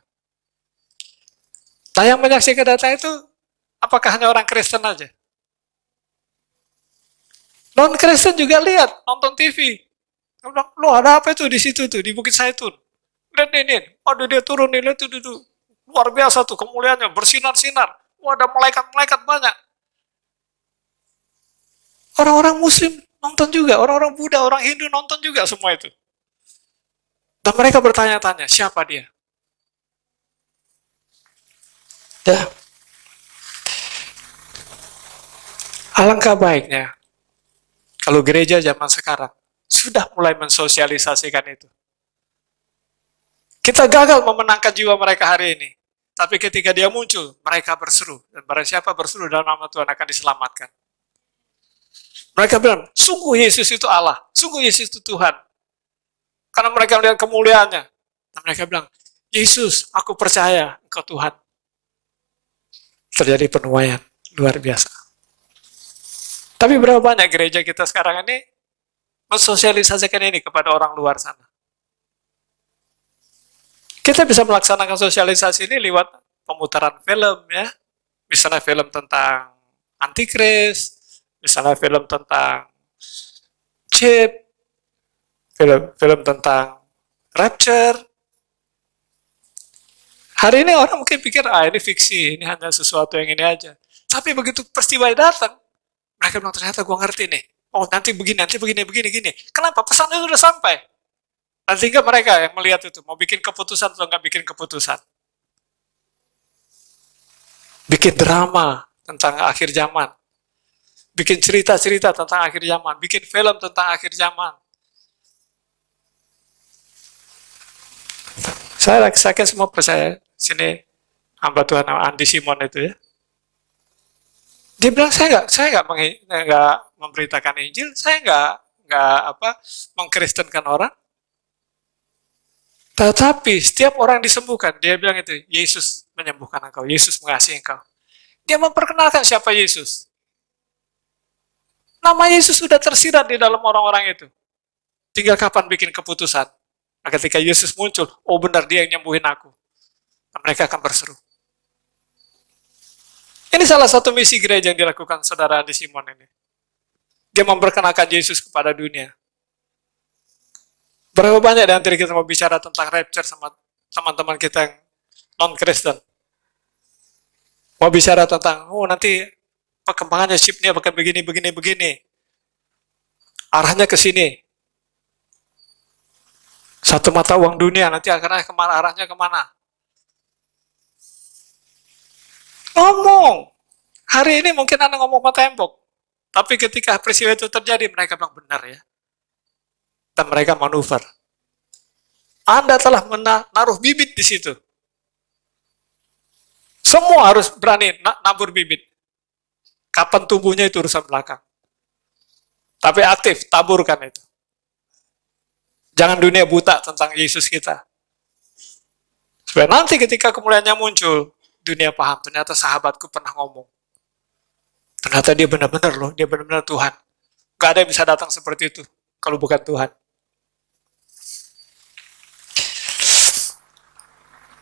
Nah yang menyaksikan kedatangan itu apakah hanya orang Kristen aja? Non-Kristen juga lihat, nonton TV. Dia bilang, loh ada apa itu di situ tuh, di Bukit Zaitun? Lihat ini, aduh dia turun nih, lihat itu. Luar biasa tuh kemuliaannya, bersinar-sinar. Wah ada malaikat-malaikat banyak. Orang-orang Muslim nonton juga, orang-orang Buddha, orang Hindu nonton juga semua itu. Dan mereka bertanya-tanya, siapa dia? Ya. Alangkah baiknya kalau gereja zaman sekarang sudah mulai mensosialisasikan itu. Kita gagal memenangkan jiwa mereka hari ini. Tapi ketika dia muncul, mereka berseru. Dan barang siapa berseru dalam nama Tuhan akan diselamatkan. Mereka bilang, sungguh Yesus itu Allah. Sungguh Yesus itu Tuhan. Karena mereka melihat kemuliaannya. Dan mereka bilang, Yesus, aku percaya Engkau Tuhan. Terjadi penuaian luar biasa. Tapi berapa banyak gereja kita sekarang ini mensosialisasikan ini kepada orang luar sana. Kita bisa melaksanakan sosialisasi ini lewat pemutaran film ya. Misalnya film tentang Antikris, misalnya film tentang chip, film tentang rapture. Hari ini orang mungkin pikir, ini fiksi, ini hanya sesuatu yang ini aja. Tapi begitu peristiwa datang, mereka bilang, ternyata gue ngerti nih. Oh, nanti begini, gini. Kenapa? Pesan itu udah sampai. Dan tinggal mereka yang melihat itu, mau bikin keputusan atau nggak bikin keputusan. Bikin drama tentang akhir zaman. Bikin cerita-cerita tentang akhir zaman. Bikin film tentang akhir zaman. Saya semua percaya. Sini, hamba Tuhan Andi Simon itu ya. Dia bilang, saya nggak memberitakan Injil, saya nggak mengkristenkan orang. Tetapi setiap orang disembuhkan, dia bilang itu, Yesus menyembuhkan engkau, Yesus mengasihi engkau. Dia memperkenalkan siapa Yesus. Nama Yesus sudah tersirat di dalam orang-orang itu. Tinggal kapan bikin keputusan. Nah, ketika Yesus muncul, oh benar dia yang nyembuhin aku. Nah, mereka akan berseru. Ini salah satu misi gereja yang dilakukan saudara Andi Simon ini. Dia memperkenalkan Yesus kepada dunia. Berapa banyak di antara kita mau bicara tentang rapture sama teman-teman kita yang non-Kristen. Mau bicara tentang, nanti perkembangannya chipnya bakal begini. Arahnya ke sini. Satu mata uang dunia, nanti arahnya kemana? Ngomong. Hari ini mungkin Anda ngomong sama tembok. Tapi ketika peristiwa itu terjadi, mereka bilang benar ya. Dan mereka manuver. Anda telah menaruh bibit di situ. Semua harus berani nabur bibit. Kapan tumbuhnya itu urusan belakang. Tapi aktif, taburkan itu. Jangan dunia buta tentang Yesus kita. Supaya nanti ketika kemuliaannya muncul, dunia paham, ternyata sahabatku pernah ngomong. Ternyata dia benar-benar loh, dia benar-benar Tuhan. Gak ada yang bisa datang seperti itu, kalau bukan Tuhan.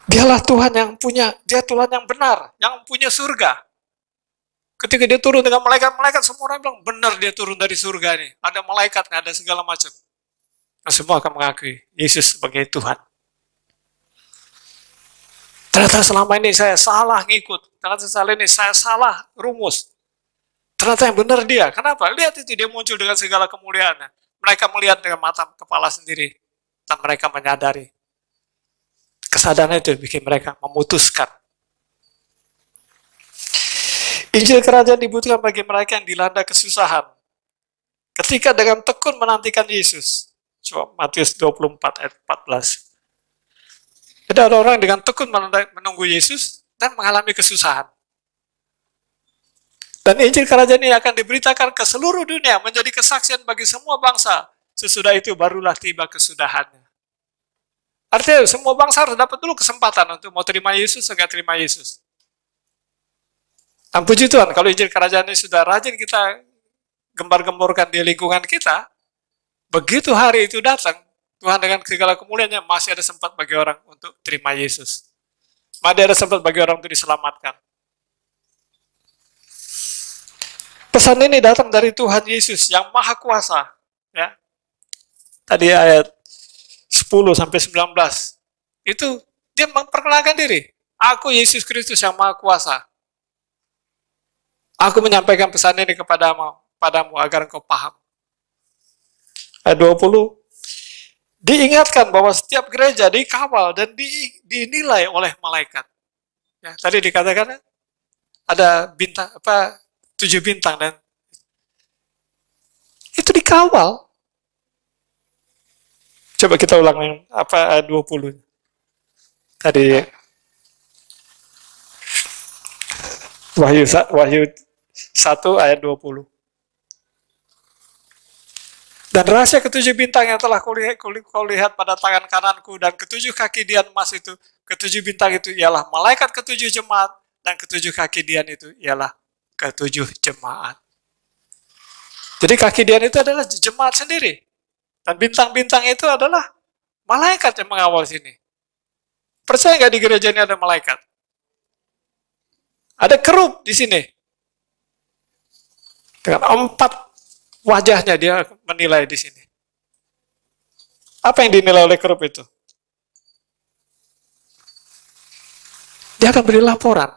Dialah Tuhan yang punya, dia Tuhan yang benar, yang punya surga. Ketika dia turun dengan malaikat-malaikat, semua orang bilang, benar dia turun dari surga nih. Ada malaikatnya, ada segala macam. Nah, semua akan mengakui Yesus sebagai Tuhan. Ternyata selama ini saya salah ngikut. Ternyata selama ini saya salah rumus. Ternyata yang benar dia. Kenapa? Lihat itu, dia muncul dengan segala kemuliaannya. Mereka melihat dengan mata kepala sendiri. Dan mereka menyadari. Kesadaran itu bikin mereka memutuskan. Injil kerajaan dibutuhkan bagi mereka yang dilanda kesusahan. Ketika dengan tekun menantikan Yesus. Coba Matius 24 ayat 14. Jadi ada orang dengan tekun menunggu Yesus dan mengalami kesusahan. Dan Injil kerajaan ini akan diberitakan ke seluruh dunia menjadi kesaksian bagi semua bangsa. Sesudah itu barulah tiba kesudahannya. Artinya semua bangsa harus dapat dulu kesempatan untuk mau terima Yesus atau nggak terima Yesus. Dan puji Tuhan, kalau Injil kerajaan ini sudah rajin kita gembar-gemborkan di lingkungan kita, begitu hari itu datang, Tuhan dengan segala kemuliaannya masih ada sempat bagi orang untuk terima Yesus. Masih ada sempat bagi orang untuk diselamatkan. Pesan ini datang dari Tuhan Yesus yang Maha Kuasa. Ya. Tadi ayat 10 sampai 19. Itu dia memperkenalkan diri. Aku Yesus Kristus yang Maha Kuasa. Aku menyampaikan pesan ini padamu agar engkau paham. Ayat 20. Diingatkan bahwa setiap gereja dikawal dan dinilai oleh malaikat. Ya, tadi dikatakan ada bintang 7 bintang dan itu dikawal. Coba kita ulang ayat 20. Tadi Wahyu 1 ayat 20. Dan rahasia ketujuh bintang yang telah kau lihat pada tangan kananku dan ketujuh kaki dian emas itu, ketujuh bintang itu ialah malaikat ketujuh jemaat dan ketujuh kaki dian itu ialah ketujuh jemaat. Jadi kaki dian itu adalah jemaat sendiri. Dan bintang-bintang itu adalah malaikat yang mengawal sini. Percaya nggak di gereja ini ada malaikat? Ada kerub di sini. Dengan 4 wajahnya dia menilai di sini. Apa yang dinilai oleh kerub itu? Dia akan beri laporan.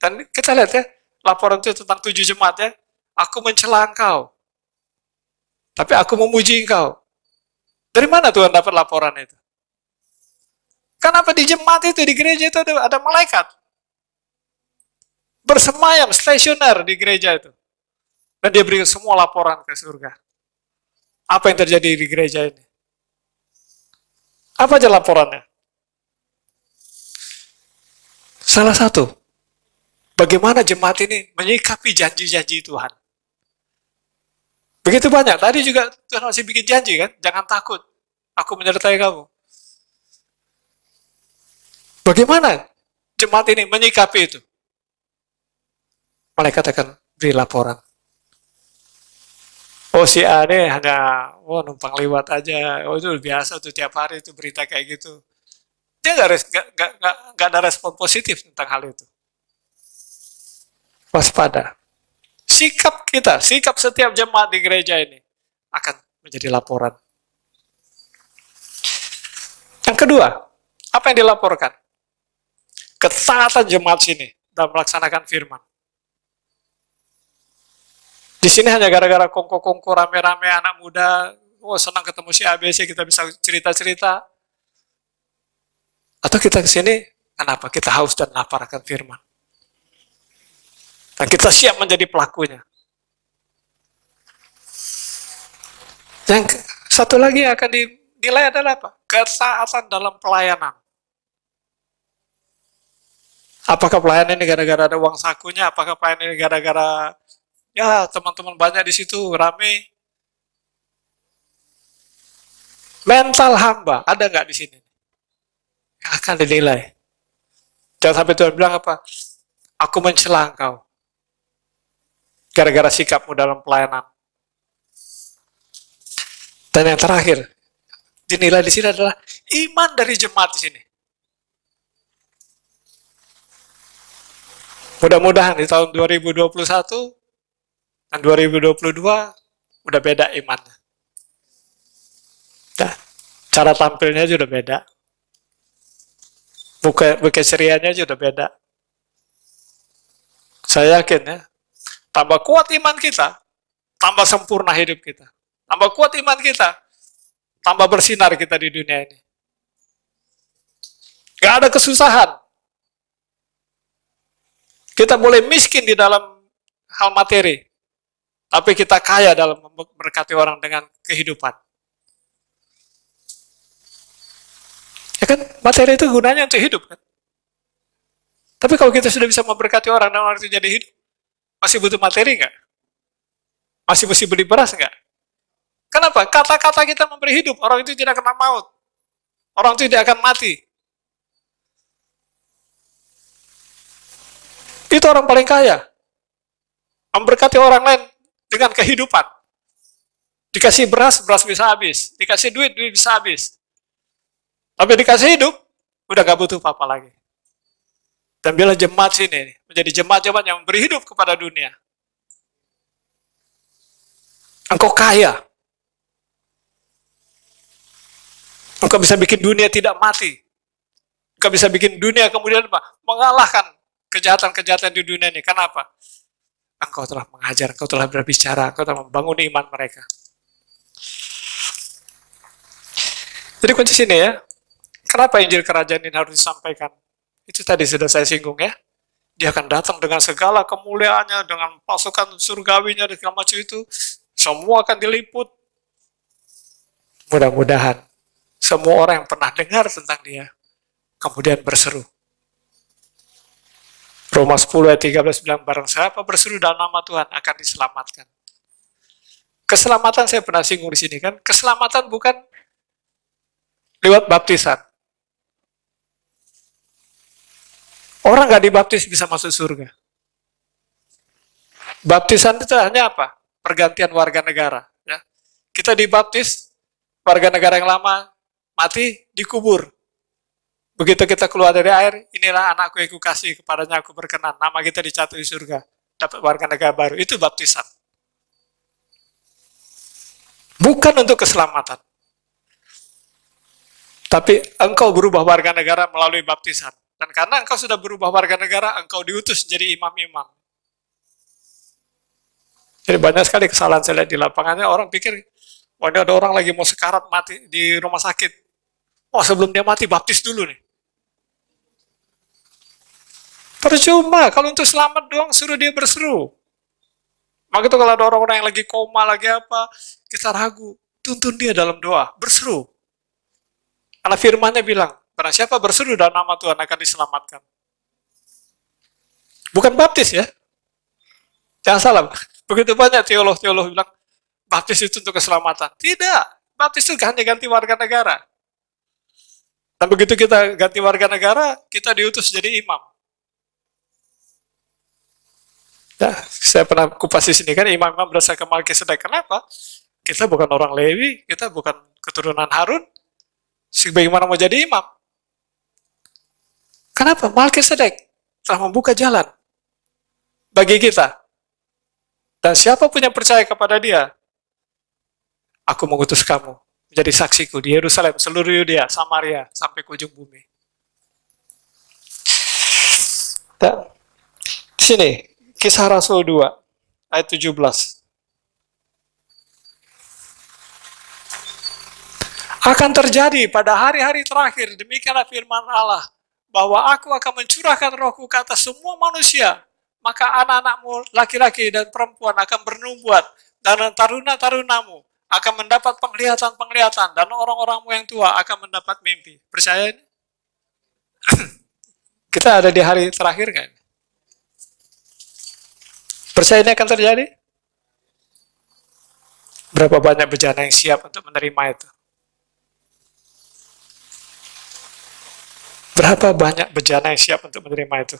Dan kita lihat ya, laporan itu tentang 7 jemaat ya. Aku mencela engkau. Tapi aku memuji engkau. Dari mana Tuhan dapat laporan itu? Kenapa di jemaat itu, di gereja itu ada malaikat? Bersemayam, stasioner di gereja itu. Dan dia berikan semua laporan ke surga. Apa yang terjadi di gereja ini? Apa aja laporannya? Salah satu, bagaimana jemaat ini menyikapi janji-janji Tuhan. Begitu banyak. Tadi juga Tuhan masih bikin janji kan, jangan takut, aku menyertai kamu. Bagaimana jemaat ini menyikapi itu? Malaikat akan beri laporan. Oh si A ini hanya numpang lewat aja. Oh itu biasa tuh tiap hari itu berita kayak gitu. Dia nggak ada respon positif tentang hal itu. Waspada. Sikap kita, sikap setiap jemaat di gereja ini akan menjadi laporan. Yang kedua, apa yang dilaporkan? Ketaatan jemaat sini dalam melaksanakan firman. Di sini hanya gara-gara kongko-kongko rame-rame anak muda, senang ketemu si ABC, kita bisa cerita-cerita. Atau kita ke sini, kenapa? Kita haus dan lapar akan firman. Dan kita siap menjadi pelakunya. Yang satu lagi yang akan dinilai adalah apa? Ketaatan dalam pelayanan. Apakah pelayanan ini gara-gara ada uang sakunya? Apakah pelayanan ini gara-gara ya teman-teman banyak di situ, rame? Mental hamba ada nggak di sini? Yang akan dinilai. Jangan sampai Tuhan bilang apa? Aku mencela engkau. Gara-gara sikapmu dalam pelayanan. Dan yang terakhir, dinilai di sini adalah iman dari jemaat di sini. Mudah-mudahan di tahun 2021 dan 2022 udah beda imannya. Nah, cara tampilnya juga udah beda. Buka cerianya juga udah beda. Saya yakin ya, tambah kuat iman kita, tambah sempurna hidup kita. Tambah kuat iman kita, tambah bersinar kita di dunia ini. Gak ada kesusahan. Kita boleh miskin di dalam hal materi, tapi kita kaya dalam memberkati orang dengan kehidupan. Ya kan, materi itu gunanya untuk hidup kan. Tapi kalau kita sudah bisa memberkati orang dan orang itu jadi hidup, masih butuh materi nggak? Masih mesti beli beras nggak? Kenapa? Kata-kata kita memberi hidup, orang itu tidak kena maut. Orang itu tidak akan mati. Itu orang paling kaya. Memberkati orang lain dengan kehidupan. Dikasih beras, beras bisa habis. Dikasih duit, duit bisa habis. Tapi dikasih hidup, udah gak butuh apa-apa lagi. Dan bila jemaat sini menjadi jemaat-jemaat yang memberi hidup kepada dunia. Engkau kaya. Engkau bisa bikin dunia tidak mati. Engkau bisa bikin dunia kemudian mengalahkan kejahatan-kejahatan di dunia ini. Kenapa? Engkau telah mengajar, engkau telah berbicara, engkau telah membangun iman mereka. Jadi kunci sini ya, kenapa Injil Kerajaan ini harus disampaikan? Itu tadi sudah saya singgung ya. Dia akan datang dengan segala kemuliaannya, dengan pasukan surgawinya, dan segala macam itu. Semua akan diliput. Mudah-mudahan semua orang yang pernah dengar tentang dia, kemudian berseru. Roma 10 ayat 13 bilang, barang siapa berseru dalam nama Tuhan akan diselamatkan. Keselamatan saya pernah singgung di sini kan, keselamatan bukan lewat baptisan. Orang nggak dibaptis bisa masuk surga. Baptisan itu hanya apa? Pergantian warga negara. Ya. Kita dibaptis, warga negara yang lama mati, dikubur. Begitu kita keluar dari air, inilah anakku yang kukasih, kepadanya aku berkenan. Nama kita dicatat di surga. Dapat warga negara baru. Itu baptisan. Bukan untuk keselamatan. Tapi engkau berubah warga negara melalui baptisan. Dan karena engkau sudah berubah warga negara, engkau diutus jadi imam-imam. Jadi banyak sekali kesalahan saya lihat di lapangannya. Orang pikir, wah ini ada orang lagi mau sekarat mati di rumah sakit. Wah sebelum dia mati, baptis dulu nih. Percuma, kalau untuk selamat doang suruh dia berseru. Maka itu kalau ada orang-orang yang lagi koma, lagi apa, kita ragu, tuntun dia dalam doa, berseru. Karena firman-Nya bilang, barang siapa berseru dalam nama Tuhan akan diselamatkan. Bukan baptis ya. Jangan salah, begitu banyak teolog-teolog bilang, baptis itu untuk keselamatan. Tidak, baptis itu hanya ganti warga negara. Dan begitu kita ganti warga negara, kita diutus jadi imam. Nah, saya pernah kupas di sini kan imam-imam berdasarkan Melkisedek. Kenapa? Kita bukan orang Lewi, kita bukan keturunan Harun. Bagaimana mau jadi imam? Kenapa? Melkisedek telah membuka jalan bagi kita. Dan siapapun yang percaya kepada dia, aku mengutus kamu menjadi saksiku di Yerusalem, seluruh Yudea, Samaria, sampai ke ujung bumi. Dan di sini Kisah Rasul 2 ayat 17. Akan terjadi pada hari-hari terakhir, demikianlah firman Allah, bahwa aku akan mencurahkan rohku ke atas semua manusia, maka anak-anakmu laki-laki dan perempuan akan bernubuat, dan taruna-tarunamu akan mendapat penglihatan-penglihatan, dan orang-orangmu yang tua akan mendapat mimpi. Percaya ini? Kita ada di hari terakhir kan? Percaya ini akan terjadi? Berapa banyak bejana yang siap untuk menerima itu? Berapa banyak bejana yang siap untuk menerima itu?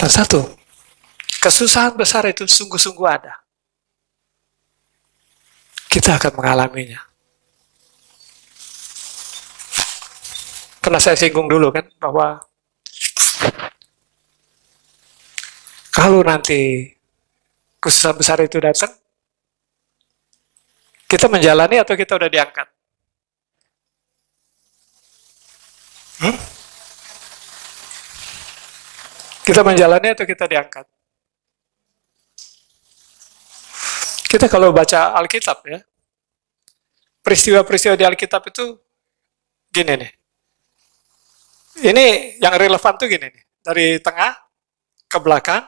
Dan satu, kesusahan besar itu sungguh-sungguh ada. Kita akan mengalaminya. Pernah saya singgung dulu kan, bahwa kalau nanti kesusahan besar itu datang, kita menjalani atau kita udah diangkat? Kita menjalani atau kita diangkat? Kita kalau baca Alkitab ya, peristiwa-peristiwa di Alkitab itu gini nih. Ini yang relevan tuh gini nih. Dari tengah ke belakang.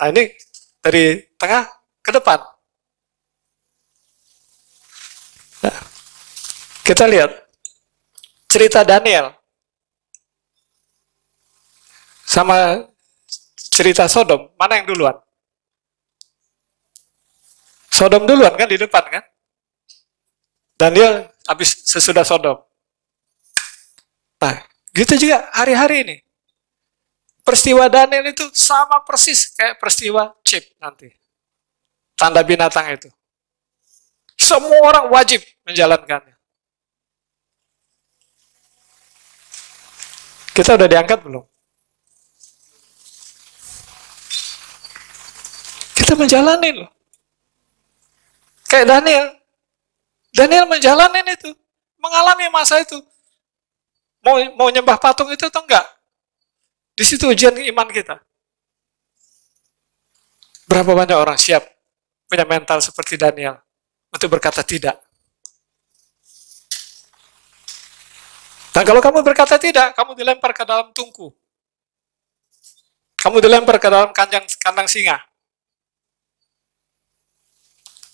Nah ini dari tengah ke depan. Nah, kita lihat cerita Daniel sama cerita Sodom, mana yang duluan? Sodom duluan kan, di depan kan? Daniel habis sesudah Sodom. Nah, gitu juga hari-hari ini. Peristiwa Daniel itu sama persis kayak peristiwa chip nanti. Tanda binatang itu. Semua orang wajib menjalankannya. Kita udah diangkat belum? Kita menjalani loh. Kayak Daniel. Daniel menjalani itu. Mengalami masa itu. Mau nyembah patung itu atau enggak? Di situ ujian iman kita. Berapa banyak orang siap punya mental seperti Daniel untuk berkata tidak? Dan kalau kamu berkata tidak, kamu dilempar ke dalam tungku. Kamu dilempar ke dalam kandang singa.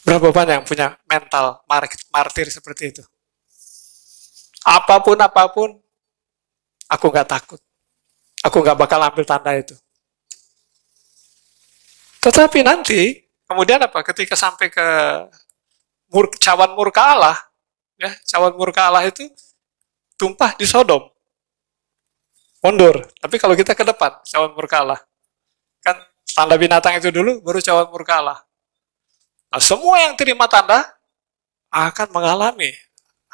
Berapa banyak yang punya mental martir seperti itu? Apapun, aku nggak takut. Aku nggak bakal ambil tanda itu. Tetapi nanti, kemudian apa? Ketika sampai ke cawan murka Allah, ya, cawan murka Allah itu tumpah di Sodom. Mundur. Tapi kalau kita ke depan, cawan murka Allah. Kan tanda binatang itu dulu, baru cawan murka Allah. Nah, semua yang terima tanda akan mengalami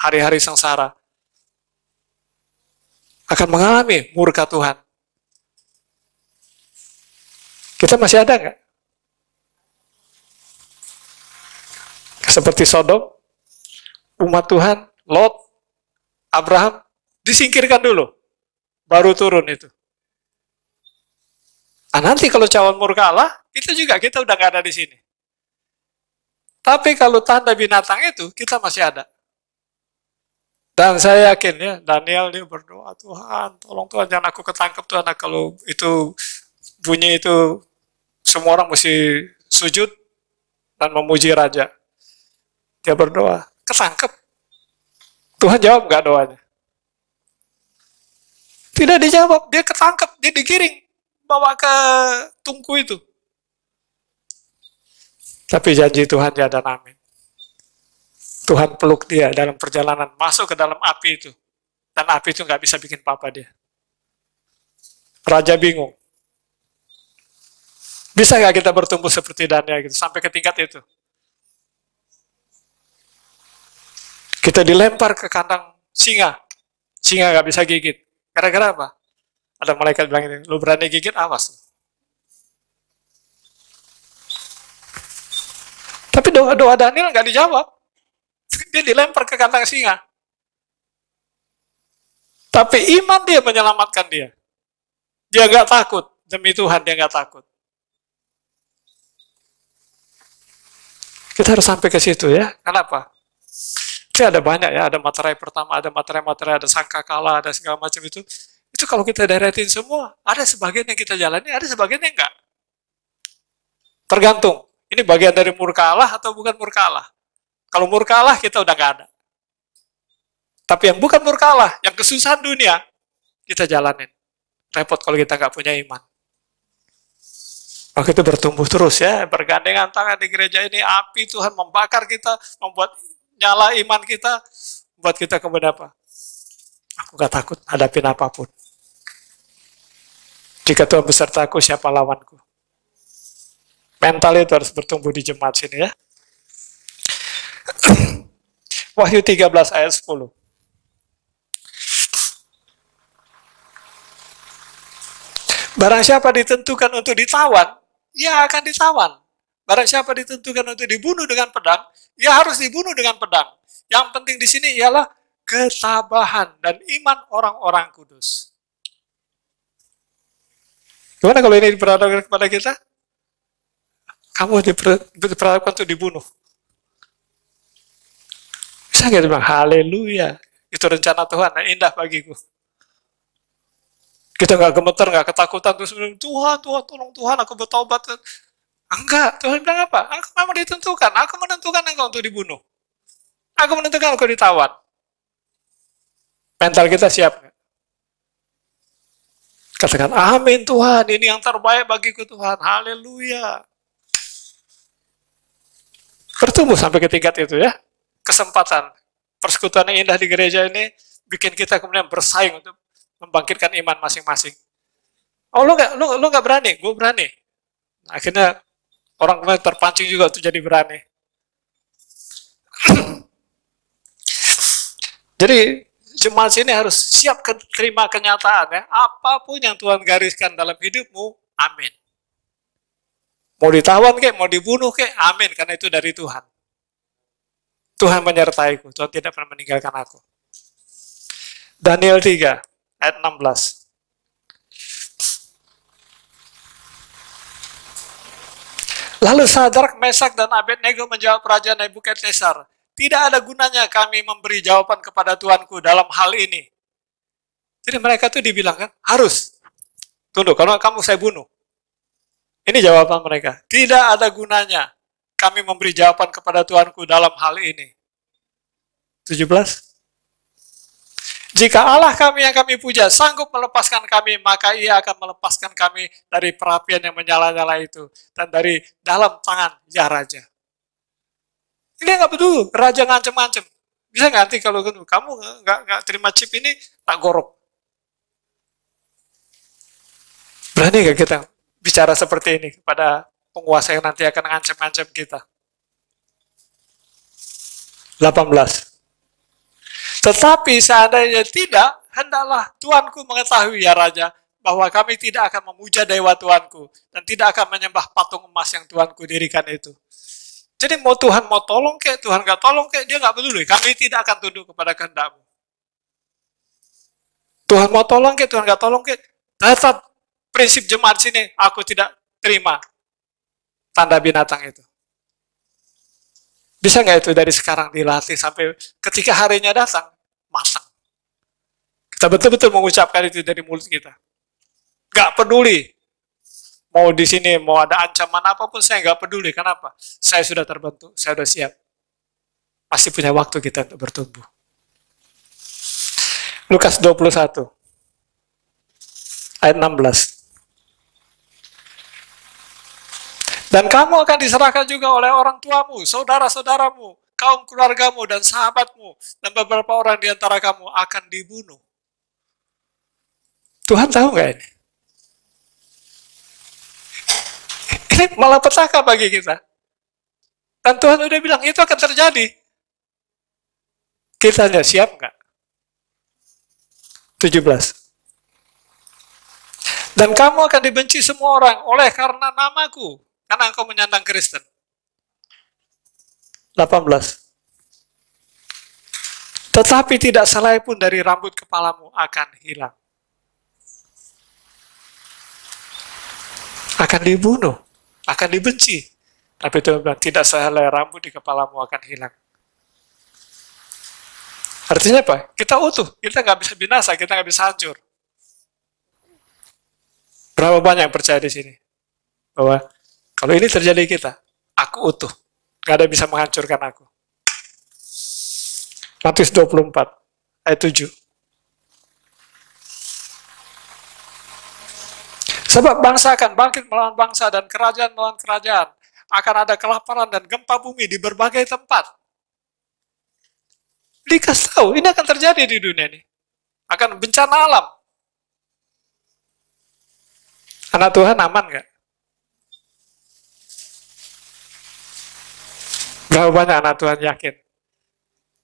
hari-hari sengsara. Akan mengalami murka Tuhan. Kita masih ada nggak? Seperti Sodom, umat Tuhan, Lot, Abraham, disingkirkan dulu. Baru turun itu. Nah, nanti kalau cawan murka Allah, kita udah nggak ada di sini. Tapi kalau tanda binatang itu, kita masih ada. Dan saya yakin ya, Daniel dia berdoa, Tuhan, tolong Tuhan, jangan aku ketangkep Tuhan. Nah, kalau itu bunyi itu, semua orang mesti sujud dan memuji Raja. Dia berdoa, ketangkep. Tuhan jawab nggak doanya? Tidak dijawab, dia ketangkep, dia digiring, bawa ke tungku itu. Tapi janji Tuhan ya dan amin. Tuhan peluk dia dalam perjalanan, masuk ke dalam api itu. Dan api itu nggak bisa bikin apa-apa dia. Raja bingung. Bisa nggak kita bertumbuh seperti Daniel gitu, sampai ke tingkat itu? Kita dilempar ke kandang singa. Singa nggak bisa gigit. Gara-gara apa? Ada malaikat bilang ini, lu berani gigit, awas. Tapi doa Daniel nggak dijawab. Dia dilempar ke kandang singa. Tapi iman dia menyelamatkan dia. Dia nggak takut. Demi Tuhan dia nggak takut. Kita harus sampai ke situ ya. Kenapa? Itu ada banyak ya. Ada materai pertama, ada materai-materai, ada sangkakala, ada segala macam itu. Itu kalau kita deretin semua, ada sebagian yang kita jalani, ada sebagian yang enggak. Tergantung. Ini bagian dari murka Allah atau bukan murka Allah. Kalau murka Allah kita udah nggak ada. Tapi yang bukan murka Allah, yang kesusahan dunia, kita jalanin. Repot kalau kita nggak punya iman. Maka itu bertumbuh terus ya, bergandengan tangan di gereja ini, api Tuhan membakar kita, membuat nyala iman kita, buat kita kemudian apa? Aku gak takut hadapin apapun. Jika Tuhan besertaku, siapa lawanku? Mental itu harus bertumbuh di jemaat sini ya. Wahyu 13 ayat 10. Barang siapa ditentukan untuk ditawan, ia akan ditawan. Barang siapa ditentukan untuk dibunuh dengan pedang, ia harus dibunuh dengan pedang. Yang penting di sini ialah ketabahan dan iman orang-orang kudus. Gimana kalau ini diperhadapkan kepada kita? Kamu diperhadapkan untuk dibunuh. Bisa nggak bilang, haleluya, itu rencana Tuhan, nah indah bagiku. Kita nggak gemeter, nggak ketakutan, terus Tuhan, tolong Tuhan, aku bertobat. Enggak, Tuhan bilang apa? Aku memang ditentukan, aku menentukan engkau untuk dibunuh. Aku menentukan engkau ditawan. Mental kita siap nggak? Katakan, amin Tuhan, ini yang terbaik bagiku Tuhan, haleluya. Bertumbuh sampai ke tingkat itu ya. Kesempatan, persekutuan yang indah di gereja ini bikin kita kemudian bersaing untuk membangkitkan iman masing-masing. Oh, lu nggak berani, gue berani. Akhirnya orang kemudian terpancing juga untuk jadi berani. Jadi jemaat sini harus siap terima kenyataan ya. Apapun yang Tuhan gariskan dalam hidupmu, amin. Mau ditawan kek, mau dibunuh kek, amin, karena itu dari Tuhan. Tuhan menyertaiku, Tuhan tidak pernah meninggalkan aku. Daniel 3 ayat 16. Lalu Sadrak, Mesak, dan Abednego menjawab Raja Nebukadnezar, tidak ada gunanya kami memberi jawaban kepada Tuanku dalam hal ini. Jadi mereka tuh dibilang kan, harus. Tunduk, kalau kamu saya bunuh. Ini jawaban mereka. Tidak ada gunanya kami memberi jawaban kepada Tuanku dalam hal ini. 17. Jika Allah kami yang kami puja sanggup melepaskan kami, maka ia akan melepaskan kami dari perapian yang menyala-nyala itu. Dan dari dalam tangan ya Raja. Ini nggak betul, Raja ngancem-ngancem. Bisa nggak nanti kalau kamu nggak terima chip ini, tak gorok. Berani nggak kita bicara seperti ini kepada penguasa yang nanti akan ngancam-ngancam kita? 18. Tetapi seandainya tidak, hendaklah Tuanku mengetahui ya Raja, bahwa kami tidak akan memuja dewa Tuanku, dan tidak akan menyembah patung emas yang Tuanku dirikan itu. Jadi mau Tuhan mau tolong kek, Tuhan nggak tolong kek, dia nggak peduli. Kami tidak akan tunduk kepada kehendak-Mu. Tuhan mau tolong kek, Tuhan nggak tolong kek, tetap prinsip jemaat sini, aku tidak terima tanda binatang itu. Bisa nggak itu dari sekarang dilatih sampai ketika harinya datang, masang. Kita betul-betul mengucapkan itu dari mulut kita. Nggak peduli. Mau di sini, mau ada ancaman apapun, saya nggak peduli. Kenapa? Saya sudah terbentuk, saya sudah siap. Masih punya waktu kita untuk bertumbuh. Lukas 21, ayat 16. Dan kamu akan diserahkan juga oleh orang tuamu, saudara-saudaramu, kaum keluargamu, dan sahabatmu, dan beberapa orang di antara kamu akan dibunuh. Tuhan tahu nggak ini? Ini malah petaka bagi kita. Dan Tuhan udah bilang, itu akan terjadi. Kita hanya siap nggak? 17. Dan kamu akan dibenci semua orang oleh karena namaku, karena engkau menyandang Kristen. 18. Tetapi tidak selai pun dari rambut kepalamu akan hilang. Akan dibunuh, akan dibenci. Tapi Tuhan bilang, tidak sehelai rambut di kepalamu akan hilang. Artinya apa? Kita utuh, kita nggak bisa binasa, kita nggak bisa hancur. Berapa banyak yang percaya di sini? Bahwa kalau ini terjadi kita, aku utuh. Nggak ada yang bisa menghancurkan aku. Matius 24, ayat 7. Sebab bangsa akan bangkit melawan bangsa dan kerajaan melawan kerajaan. Akan ada kelaparan dan gempa bumi di berbagai tempat. Dikasih tahu, ini akan terjadi di dunia ini. Akan bencana alam. Anak Tuhan aman nggak? Berapa banyak anak Tuhan yakin?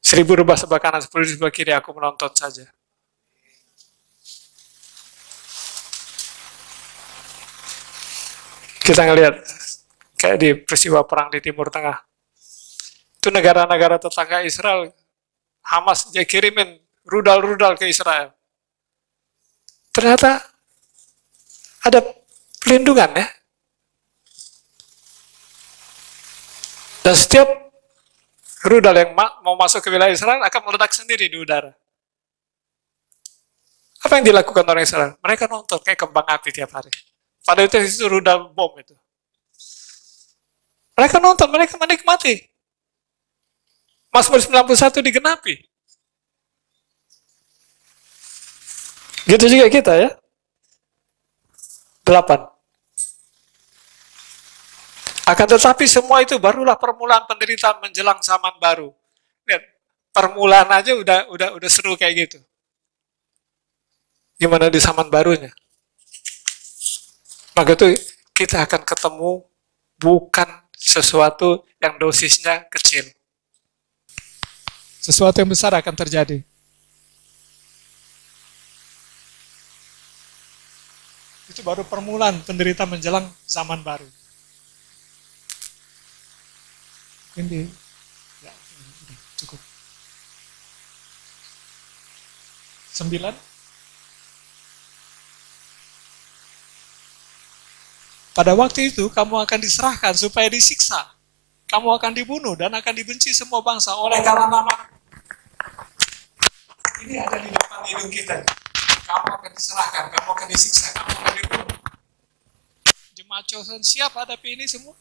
1000 rubah sebelah kanan, 10 di sebelah kiri, aku menonton saja. Kita ngelihat kayak di peristiwa perang di Timur Tengah. Itu negara-negara tetangga Israel, Hamas dia kirimin rudal-rudal ke Israel. Ternyata ada pelindungan ya. Dan setiap rudal yang mau masuk ke wilayah Israel akan meledak sendiri di udara. Apa yang dilakukan orang Israel? Mereka nonton kayak kembang api tiap hari. Padahal itu rudal bom itu. Mereka nonton, mereka menikmati. Mazmur 91 digenapi. Gitu juga kita ya. 8. Akan tetapi semua itu barulah permulaan penderitaan menjelang zaman baru. Lihat, permulaan aja udah seru kayak gitu. Gimana di zaman barunya? Maka itu kita akan ketemu bukan sesuatu yang dosisnya kecil. Sesuatu yang besar akan terjadi. Itu baru permulaan penderitaan menjelang zaman baru. Mungkin ya, udah cukup. 9. Pada waktu itu kamu akan diserahkan supaya disiksa. Kamu akan dibunuh dan akan dibenci semua bangsa oleh karena nama. Ini ada di depan hidung kita. Kamu akan diserahkan, kamu akan disiksa, kamu akan dibunuh. Jemaat chosen siap hadapi ini semua?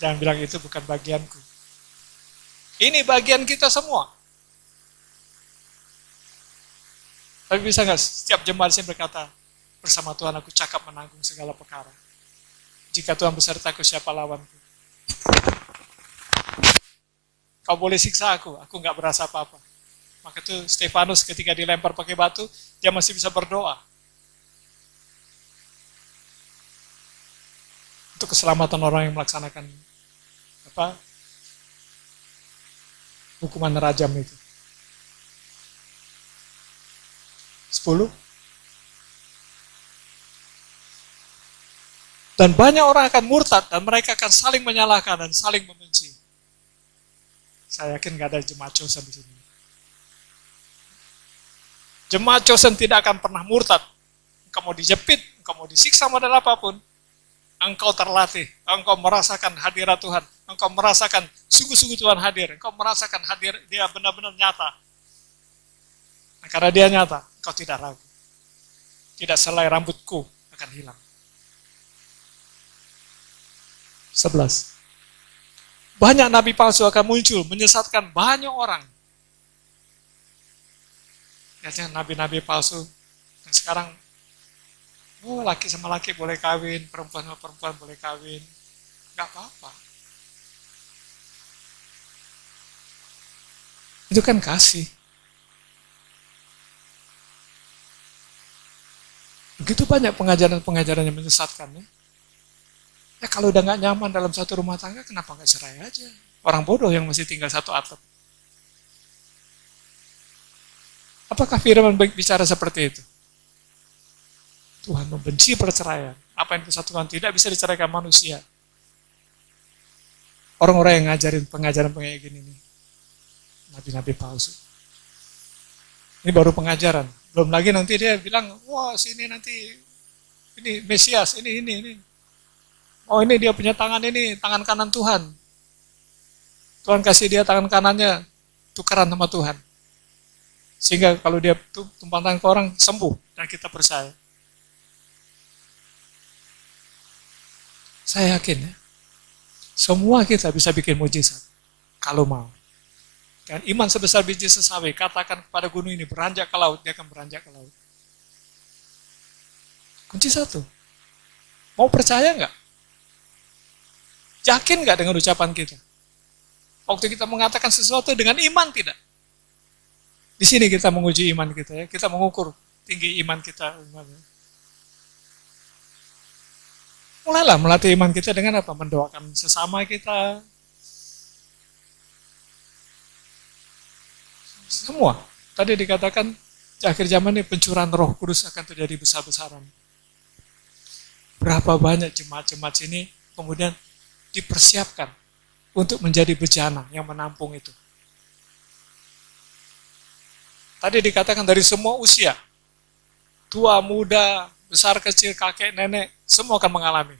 Jangan bilang itu bukan bagianku. Ini bagian kita semua. Tapi bisa nggak setiap jemaat saya berkata, bersama Tuhan aku cakap menanggung segala perkara. Jika Tuhan besertaku, siapa lawanku? Kau boleh siksa aku nggak berasa apa-apa. Maka itu Stefanus ketika dilempar pakai batu, dia masih bisa berdoa. Untuk keselamatan orang yang melaksanakan hukuman rajam itu. 10. Dan banyak orang akan murtad dan mereka akan saling menyalahkan dan saling membenci. Saya yakin nggak ada jemaat chosen di sini. Jemaat chosen tidak akan pernah murtad. Engkau mau dijepit, engkau mau disiksa model apapun, engkau terlatih, engkau merasakan hadirat Tuhan, engkau merasakan sungguh-sungguh Tuhan hadir, engkau merasakan hadir dia benar-benar nyata. Nah, karena dia nyata, engkau tidak ragu. Tidak selai rambutku akan hilang. 11. Banyak nabi palsu akan muncul, menyesatkan banyak orang. Lihatnya nabi-nabi palsu. Dan sekarang, laki sama laki boleh kawin, perempuan sama perempuan boleh kawin. Nggak apa-apa. Itu kan kasih. Begitu banyak pengajaran-pengajaran yang menyesatkan ya. Ya kalau udah nggak nyaman dalam satu rumah tangga, kenapa nggak cerai aja? Orang bodoh yang masih tinggal satu atap. Apakah firman bicara seperti itu? Tuhan membenci perceraian. Apa yang persatuan tidak bisa diceraikan manusia. Orang-orang yang ngajarin pengajaran kayak gini nih. Nabi-nabi palsu. Ini baru pengajaran. Belum lagi nanti dia bilang, wah sini nanti, ini Mesias, ini. Oh ini dia punya tangan ini, tangan kanan Tuhan. Tuhan kasih dia tangan kanannya, tukeran sama Tuhan. Sehingga kalau dia tumpang tangan ke orang, sembuh. Dan kita percaya. Saya yakin ya, semua kita bisa bikin mujizat. Kalau mau. Dan iman sebesar biji sesawi, katakan kepada gunung ini, beranjak ke laut, dia akan beranjak ke laut. Kunci satu. Mau percaya nggak? Yakin nggak dengan ucapan kita? Waktu kita mengatakan sesuatu dengan iman tidak? Di sini kita menguji iman kita ya. Kita mengukur tinggi iman kita. Mulailah melatih iman kita dengan apa? Mendoakan sesama kita. Semua. Tadi dikatakan di akhir zaman ini pencurahan Roh Kudus akan terjadi besar-besaran. Berapa banyak jemaat-jemaat ini kemudian dipersiapkan untuk menjadi bejana yang menampung itu. Tadi dikatakan dari semua usia, tua, muda, besar, kecil, kakek, nenek, semua akan mengalami.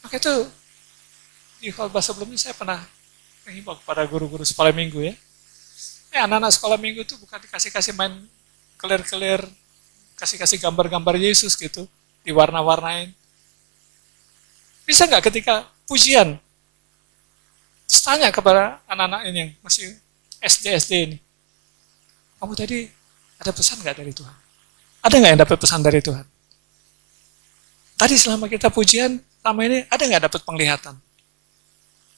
Maka itu, di khotbah sebelumnya saya pernah menghimbau kepada guru-guru sekolah minggu ya. Anak-anak sekolah minggu itu bukan dikasih-kasih main kelir-kelir, kasih-kasih gambar-gambar Yesus gitu, diwarna-warnain. Bisa nggak ketika pujian, tanya kepada anak-anak ini yang masih SD ini, kamu tadi ada pesan nggak dari Tuhan? Ada nggak yang dapat pesan dari Tuhan? Tadi selama kita pujian, selama ini ada nggak dapat penglihatan?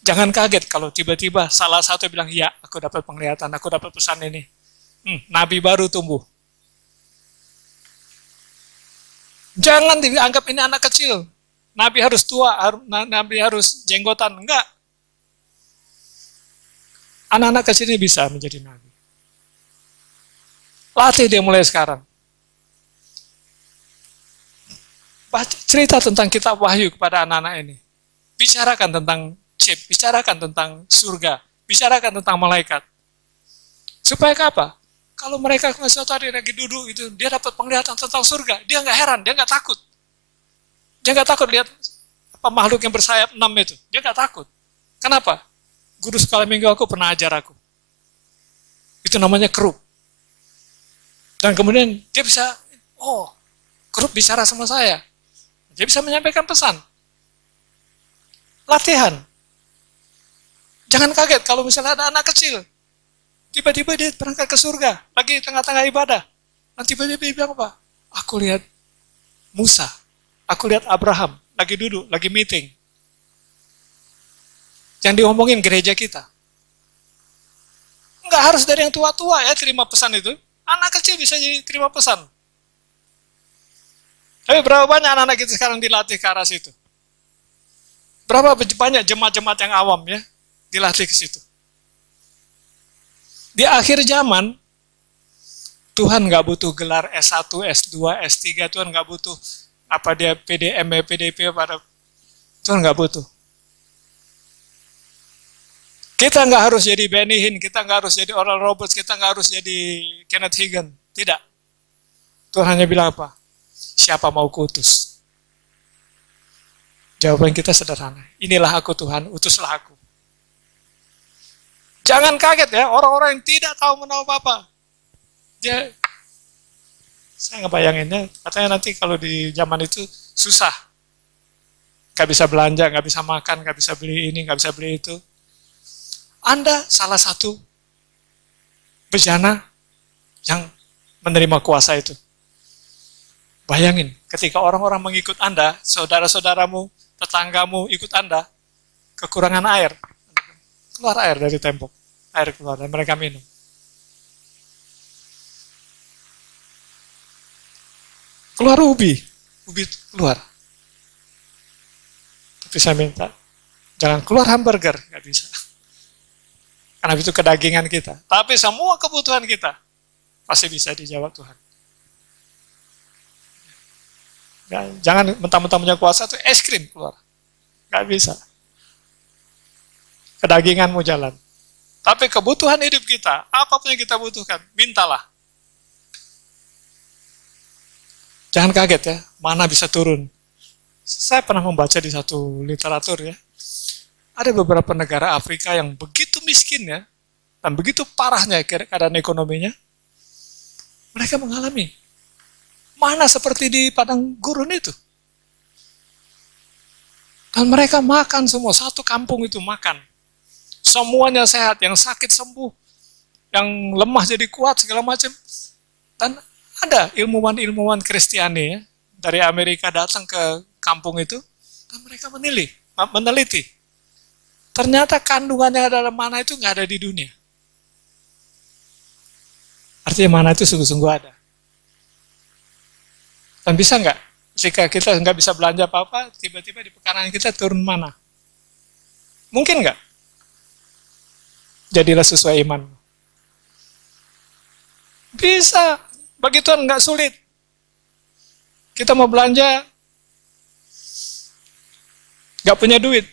Jangan kaget kalau tiba-tiba salah satu bilang, ya aku dapat penglihatan, aku dapat pesan ini. Nabi baru tumbuh. Jangan dianggap ini anak kecil. Nabi harus tua, Nabi harus jenggotan. Enggak. Anak-anak kecil ini bisa menjadi Nabi. Latih dia mulai sekarang. Cerita tentang kitab Wahyu kepada anak-anak ini. Bicarakan tentang chip, bicarakan tentang surga, bicarakan tentang malaikat. Supaya apa? Kalau mereka suatu hari lagi duduk, itu dia dapat penglihatan tentang surga, dia nggak heran, dia nggak takut. Dia nggak takut lihat apa makhluk yang bersayap 6 itu. Dia nggak takut. Kenapa? Guru sekolah minggu aku pernah ajar aku. Itu namanya kerub. Dan kemudian dia bisa, kerub bicara sama saya. Dia bisa menyampaikan pesan. Latihan. Jangan kaget kalau misalnya ada anak kecil. Tiba-tiba dia berangkat ke surga. Lagi tengah-tengah ibadah. Dan tiba-tiba dia bilang apa? Aku lihat Musa. Aku lihat Abraham, lagi duduk, lagi meeting. Yang diomongin gereja kita. Enggak harus dari yang tua-tua ya terima pesan itu. Anak kecil bisa jadi terima pesan. Tapi berapa banyak anak-anak kita sekarang dilatih ke arah situ? Berapa banyak jemaat-jemaat yang awam ya dilatih ke situ? Di akhir zaman, Tuhan nggak butuh gelar S1, S2, S3, Tuhan nggak butuh apa dia PDM, PDP pada Tuhan nggak butuh. Kita nggak harus jadi Benny Hinn, kita nggak harus jadi Oral Roberts, kita nggak harus jadi Kenneth Hagin. Tidak. Tuhan hanya bilang apa? Siapa mau kuutus? Jawaban kita sederhana. Inilah aku Tuhan, utuslah aku. Jangan kaget ya, orang-orang yang tidak tahu menahu apa-apa. Saya ngebayanginnya, katanya nanti kalau di zaman itu susah. Nggak bisa belanja, nggak bisa makan, nggak bisa beli ini, nggak bisa beli itu. Anda salah satu bejana yang menerima kuasa itu. Bayangin, ketika orang-orang mengikut Anda, saudara-saudaramu, tetanggamu ikut Anda, kekurangan air. Keluar air dari tembok. Air keluar, dan mereka minum. Keluar ubi keluar. Tapi saya minta, jangan keluar hamburger, nggak bisa. Karena itu kedagingan kita. Tapi semua kebutuhan kita pasti bisa dijawab Tuhan. Jangan mentang-mentang punya kuasa tuh es krim keluar, nggak bisa. Kedaginganmu jalan. Tapi kebutuhan hidup kita, apapun yang kita butuhkan, mintalah. Jangan kaget ya, mana bisa turun. Saya pernah membaca di satu literatur ya, ada beberapa negara Afrika yang begitu miskin ya, dan begitu parahnya keadaan ekonominya, mereka mengalami. Mana seperti di padang gurun itu. Dan mereka makan semua, satu kampung itu makan. Semuanya sehat, yang sakit sembuh, yang lemah jadi kuat, segala macam. Dan ada ilmuwan-ilmuwan Kristiani ya, dari Amerika datang ke kampung itu, dan mereka meneliti. Ternyata kandungan yang ada dalam mana itu nggak ada di dunia. Artinya mana itu sungguh-sungguh ada. Dan bisa nggak? Jika kita nggak bisa belanja apa-apa, tiba-tiba di pekarangan kita turun mana? Mungkin nggak? Jadilah sesuai iman. Bisa. Bagi Tuhan nggak sulit. Kita mau belanja, nggak punya duit.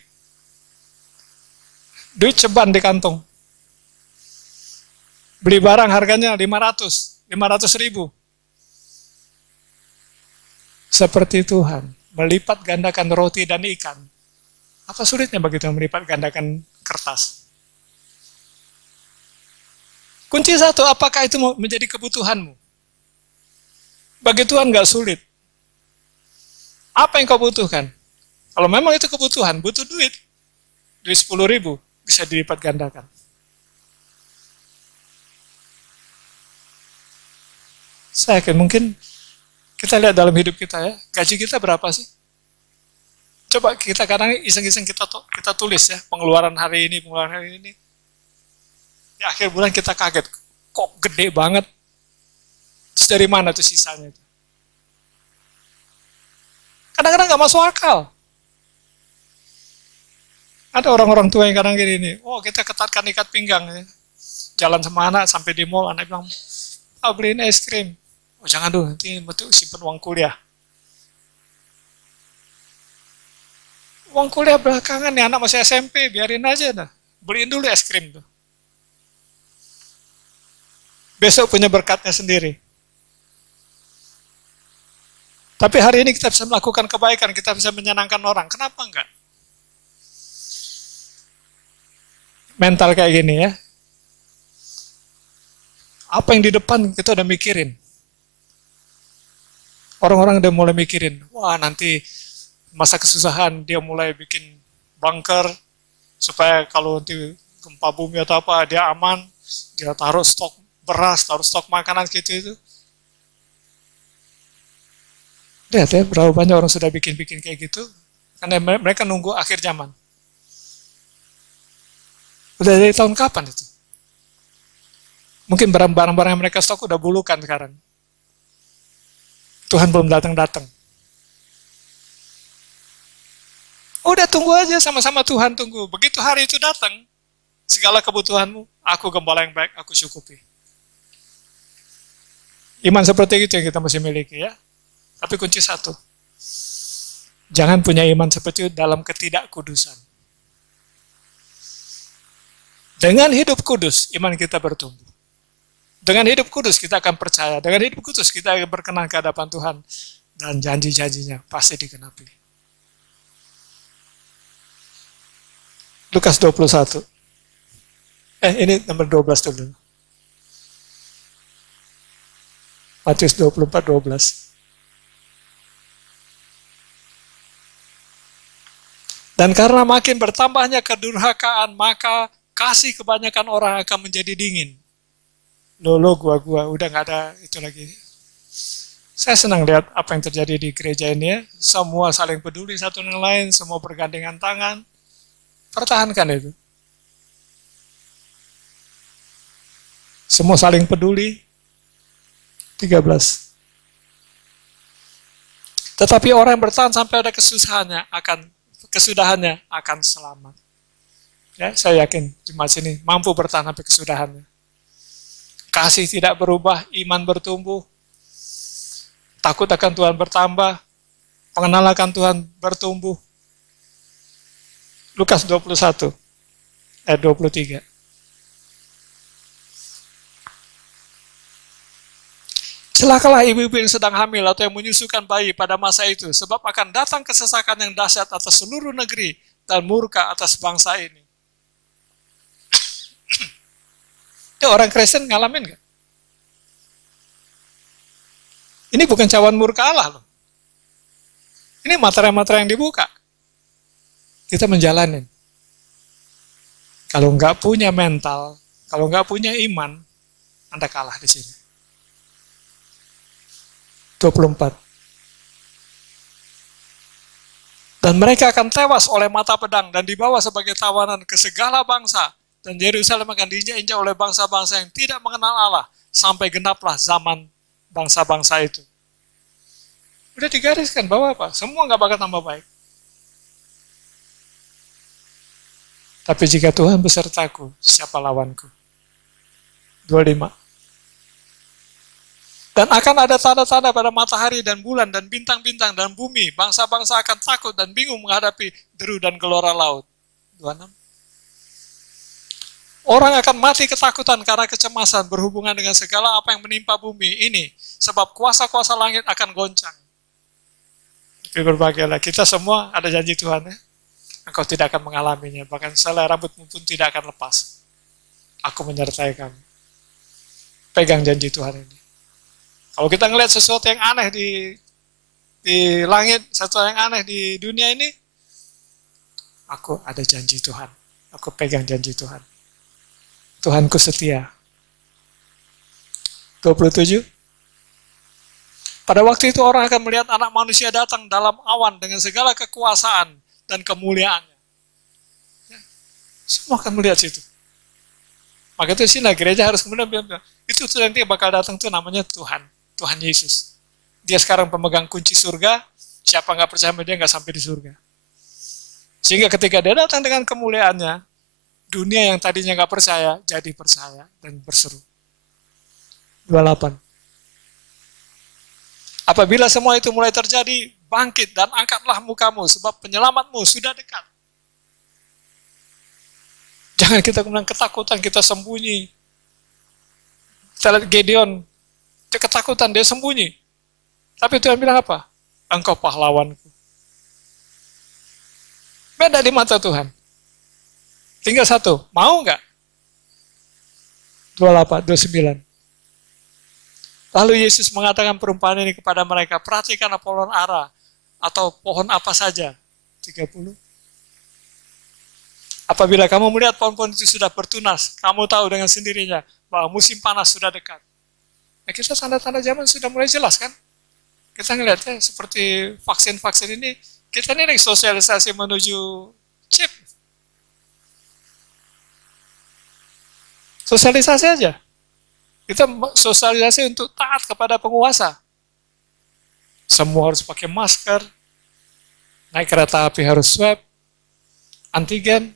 Duit ceban di kantong. Beli barang harganya 500 ribu. Seperti Tuhan, melipat gandakan roti dan ikan. Apa sulitnya bagi Tuhan melipat gandakan kertas? Kunci satu, apakah itu menjadi kebutuhanmu? Bagi Tuhan nggak sulit. Apa yang kau butuhkan? Kalau memang itu kebutuhan, butuh duit. Duit 10 ribu, bisa dilipat gandakan. Saya yakin mungkin kita lihat dalam hidup kita ya, gaji kita berapa sih? Coba kita kadang iseng-iseng kita tulis ya, pengeluaran hari ini. Di akhir bulan kita kaget, kok gede banget. Terus dari mana tuh sisanya? Kadang-kadang nggak masuk akal. Ada orang-orang tua yang kadang gini nih, oh kita ketatkan ikat pinggang ya. Jalan sama anak sampai di mall, anak bilang, beliin es krim. Oh jangan dulu, nanti betul simpen uang kuliah. Uang kuliah belakangan nih, anak masih SMP, biarin aja dah. Beliin dulu es krim tuh. Besok punya berkatnya sendiri. Tapi hari ini kita bisa melakukan kebaikan, kita bisa menyenangkan orang. Kenapa enggak? Mental kayak gini ya. Apa yang di depan kita udah mikirin. Orang-orang udah mulai mikirin, wah nanti masa kesusahan dia mulai bikin bunker supaya kalau nanti gempa bumi atau apa dia aman, dia taruh stok beras, taruh stok makanan gitu itu. Lihat ya, berapa banyak orang sudah bikin-bikin kayak gitu, karena mereka nunggu akhir zaman. Udah dari tahun kapan itu? Mungkin barang-barang yang mereka stok udah bulukan sekarang. Tuhan belum datang-datang. Udah tunggu aja sama-sama Tuhan tunggu. Begitu hari itu datang, segala kebutuhanmu, aku gembala yang baik, aku syukupi. Iman seperti itu yang kita mesti miliki ya. Tapi kunci satu, jangan punya iman seperti itu dalam ketidakkudusan. Dengan hidup kudus, iman kita bertumbuh. Dengan hidup kudus kita akan percaya. Dengan hidup kudus kita akan berkenan ke hadapan Tuhan. Dan janji-janjinya pasti digenapi. Lukas 21. Ini nomor 12 dulu. Matius 24:12. Dan karena makin bertambahnya kedurhakaan, maka kasih kebanyakan orang akan menjadi dingin. Gua udah nggak ada itu lagi. Saya senang lihat apa yang terjadi di gereja ini ya. Semua saling peduli satu dengan lain, semua bergandengan tangan. Pertahankan itu. Semua saling peduli. 13. Tetapi orang yang bertahan sampai ada kesudahannya akan selamat. Ya, saya yakin jemaat sini mampu bertahan sampai kesudahannya. Kasih tidak berubah, iman bertumbuh, takut akan Tuhan bertambah, pengenalan akan Tuhan bertumbuh. Lukas 21, ayat 23. Celakalah ibu-ibu yang sedang hamil atau yang menyusukan bayi pada masa itu, sebab akan datang kesesakan yang dahsyat atas seluruh negeri dan murka atas bangsa ini. Itu orang Kristen ngalamin nggak? Ini bukan cawan murka Allah loh. Ini materai-materai yang dibuka. Kita menjalani. Kalau nggak punya mental, kalau nggak punya iman, Anda kalah di sini. 24. Dan mereka akan tewas oleh mata pedang dan dibawa sebagai tawanan ke segala bangsa. Dan Yerusalem akan diinjak-injak oleh bangsa-bangsa yang tidak mengenal Allah. Sampai genaplah zaman bangsa-bangsa itu. Udah digariskan bahwa apa? Semua nggak bakal tambah baik. Tapi jika Tuhan besertaku, siapa lawanku? 25. Dan akan ada tanda-tanda pada matahari dan bulan dan bintang-bintang dan bumi. Bangsa-bangsa akan takut dan bingung menghadapi deru dan gelora laut. 26. Orang akan mati ketakutan karena kecemasan berhubungan dengan segala apa yang menimpa bumi ini. Sebab kuasa-kuasa langit akan goncang. Tapi berbahagialah, kita semua ada janji Tuhan ya. Engkau tidak akan mengalaminya. Bahkan selai rambutmu pun tidak akan lepas. Aku menyertai kamu. Pegang janji Tuhan ini. Kalau kita ngelihat sesuatu yang aneh di langit, sesuatu yang aneh di dunia ini, aku ada janji Tuhan. Aku pegang janji Tuhan. Tuhanku setia. 27. Pada waktu itu orang akan melihat anak manusia datang dalam awan dengan segala kekuasaan dan kemuliaannya. Ya, semua akan melihat situ. Maka itu sini gereja harus kemudian bilang, itu nanti bakal datang tuh namanya Tuhan. Tuhan Yesus. Dia sekarang pemegang kunci surga, siapa nggak percaya sama dia nggak sampai di surga. Sehingga ketika dia datang dengan kemuliaannya, dunia yang tadinya nggak percaya, jadi percaya dan berseru. 28. Apabila semua itu mulai terjadi, bangkit dan angkatlah mukamu, sebab penyelamatmu sudah dekat. Jangan kita kemudian ketakutan, kita sembunyi. Kita lihat Gideon, dia ketakutan, dia sembunyi. Tapi Tuhan bilang apa? Engkau pahlawanku. Beda di mata Tuhan. Tinggal satu, mau nggak? 28, 29. Lalu Yesus mengatakan perumpamaan ini kepada mereka, perhatikanlah pohon ara, atau pohon apa saja. 30. Apabila kamu melihat pohon-pohon itu sudah bertunas, kamu tahu dengan sendirinya bahwa musim panas sudah dekat. Nah, kita tanda-tanda zaman sudah mulai jelas kan? Kita ngelihatnya seperti vaksin-vaksin ini, kita ini lagi sosialisasi menuju chip. Sosialisasi aja. Kita sosialisasi untuk taat kepada penguasa. Semua harus pakai masker, naik kereta api harus swab, antigen.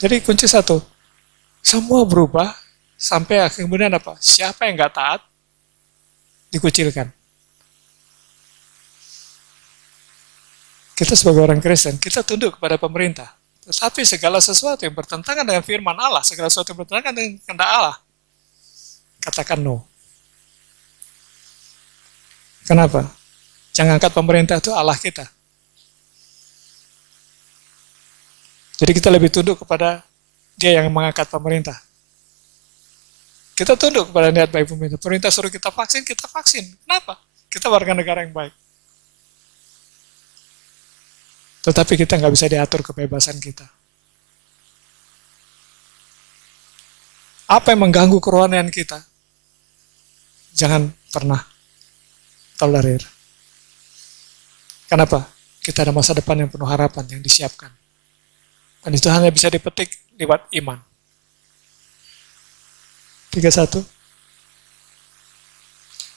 Jadi kunci satu, semua berubah sampai kemudian apa? Siapa yang nggak taat dikucilkan. Kita sebagai orang Kristen, kita tunduk kepada pemerintah. Tetapi segala sesuatu yang bertentangan dengan firman Allah, segala sesuatu yang bertentangan dengan kehendak Allah, katakan no. Kenapa? Jangan angkat pemerintah itu Allah kita. Jadi kita lebih tunduk kepada dia yang mengangkat pemerintah. Kita tunduk kepada niat baik pemerintah. Pemerintah suruh kita vaksin, kita vaksin. Kenapa? Kita warga negara yang baik. Tetapi kita nggak bisa diatur kebebasan kita. Apa yang mengganggu kerohanian kita? Jangan pernah tolerir. Kenapa? Kita ada masa depan yang penuh harapan yang disiapkan. Dan itu hanya bisa dipetik lewat iman. 31.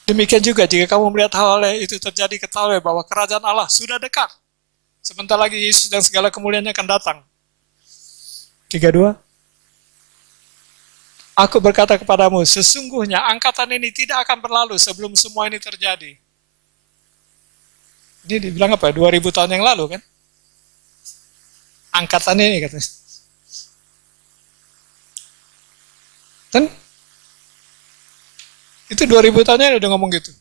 Demikian juga jika kamu melihat hal-hal itu terjadi, ketahui bahwa kerajaan Allah sudah dekat. Sebentar lagi Yesus dan segala kemuliaannya akan datang. 32. Aku berkata kepadamu, sesungguhnya angkatan ini tidak akan berlalu sebelum semua ini terjadi. Ini dibilang apa? 2000 tahun yang lalu kan? Angkatan ini katanya. Dan itu 2000 tahunnya udah ngomong gitu.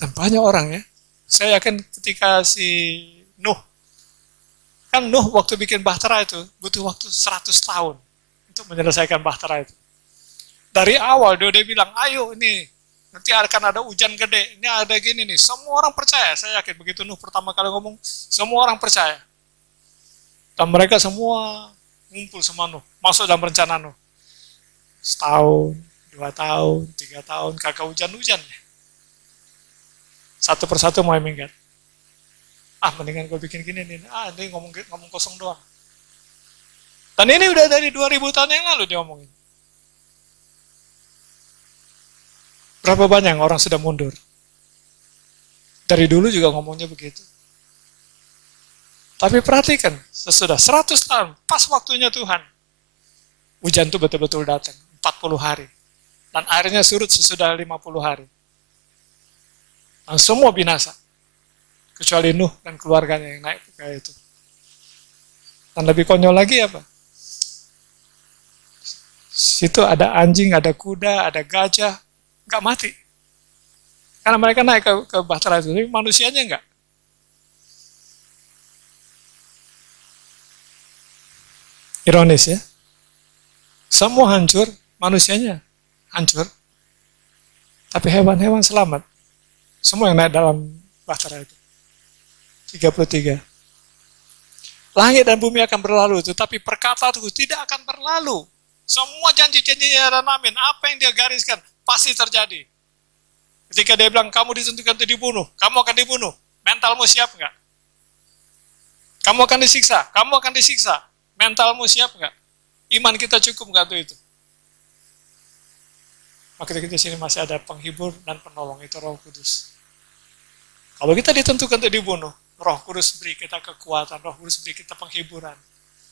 Dan banyak orang ya. Saya yakin ketika si Nuh, kan Nuh waktu bikin bahtera itu butuh waktu 100 tahun untuk menyelesaikan bahtera itu. Dari awal dia bilang, ayo ini nanti akan ada hujan gede, ini ada gini nih. Semua orang percaya, saya yakin begitu Nuh pertama kali ngomong, semua orang percaya. Dan mereka semua ngumpul sama Nuh, masuk dalam rencana Nuh. setahun, 2 tahun, 3 tahun, kagak hujan-hujan. Satu persatu mulai minggat. Mendingan gue bikin gini nih. Ini ngomong kosong doang. Dan ini udah dari 2000 tahun yang lalu dia ngomongin. Berapa banyak orang sudah mundur? Dari dulu juga ngomongnya begitu. Tapi perhatikan, sesudah 100 tahun, pas waktunya Tuhan, hujan itu betul-betul datang, 40 hari. Dan airnya surut sesudah 50 hari. Dan semua binasa. Kecuali Nuh dan keluarganya yang naik ke itu. Dan lebih konyol lagi apa? Situ ada anjing, ada kuda, ada gajah, nggak mati. Karena mereka naik ke bahtera itu, tapi manusianya nggak. Ironis ya. Semua hancur, manusianya hancur. Tapi hewan-hewan selamat. Semua yang naik dalam bahtera itu. 33. Langit dan bumi akan berlalu, tetapi perkataanku tidak akan berlalu. Semua janji-janjinya dan amin, apa yang dia gariskan, pasti terjadi. Ketika dia bilang, kamu ditentukan untuk dibunuh, kamu akan dibunuh. Mentalmu siap nggak? Kamu akan disiksa, kamu akan disiksa. Mentalmu siap nggak? Iman kita cukup nggak tuh itu? Maka kita di sini masih ada penghibur dan penolong, itu Roh Kudus. Kalau kita ditentukan untuk dibunuh, Roh Kudus beri kita kekuatan, Roh Kudus beri kita penghiburan,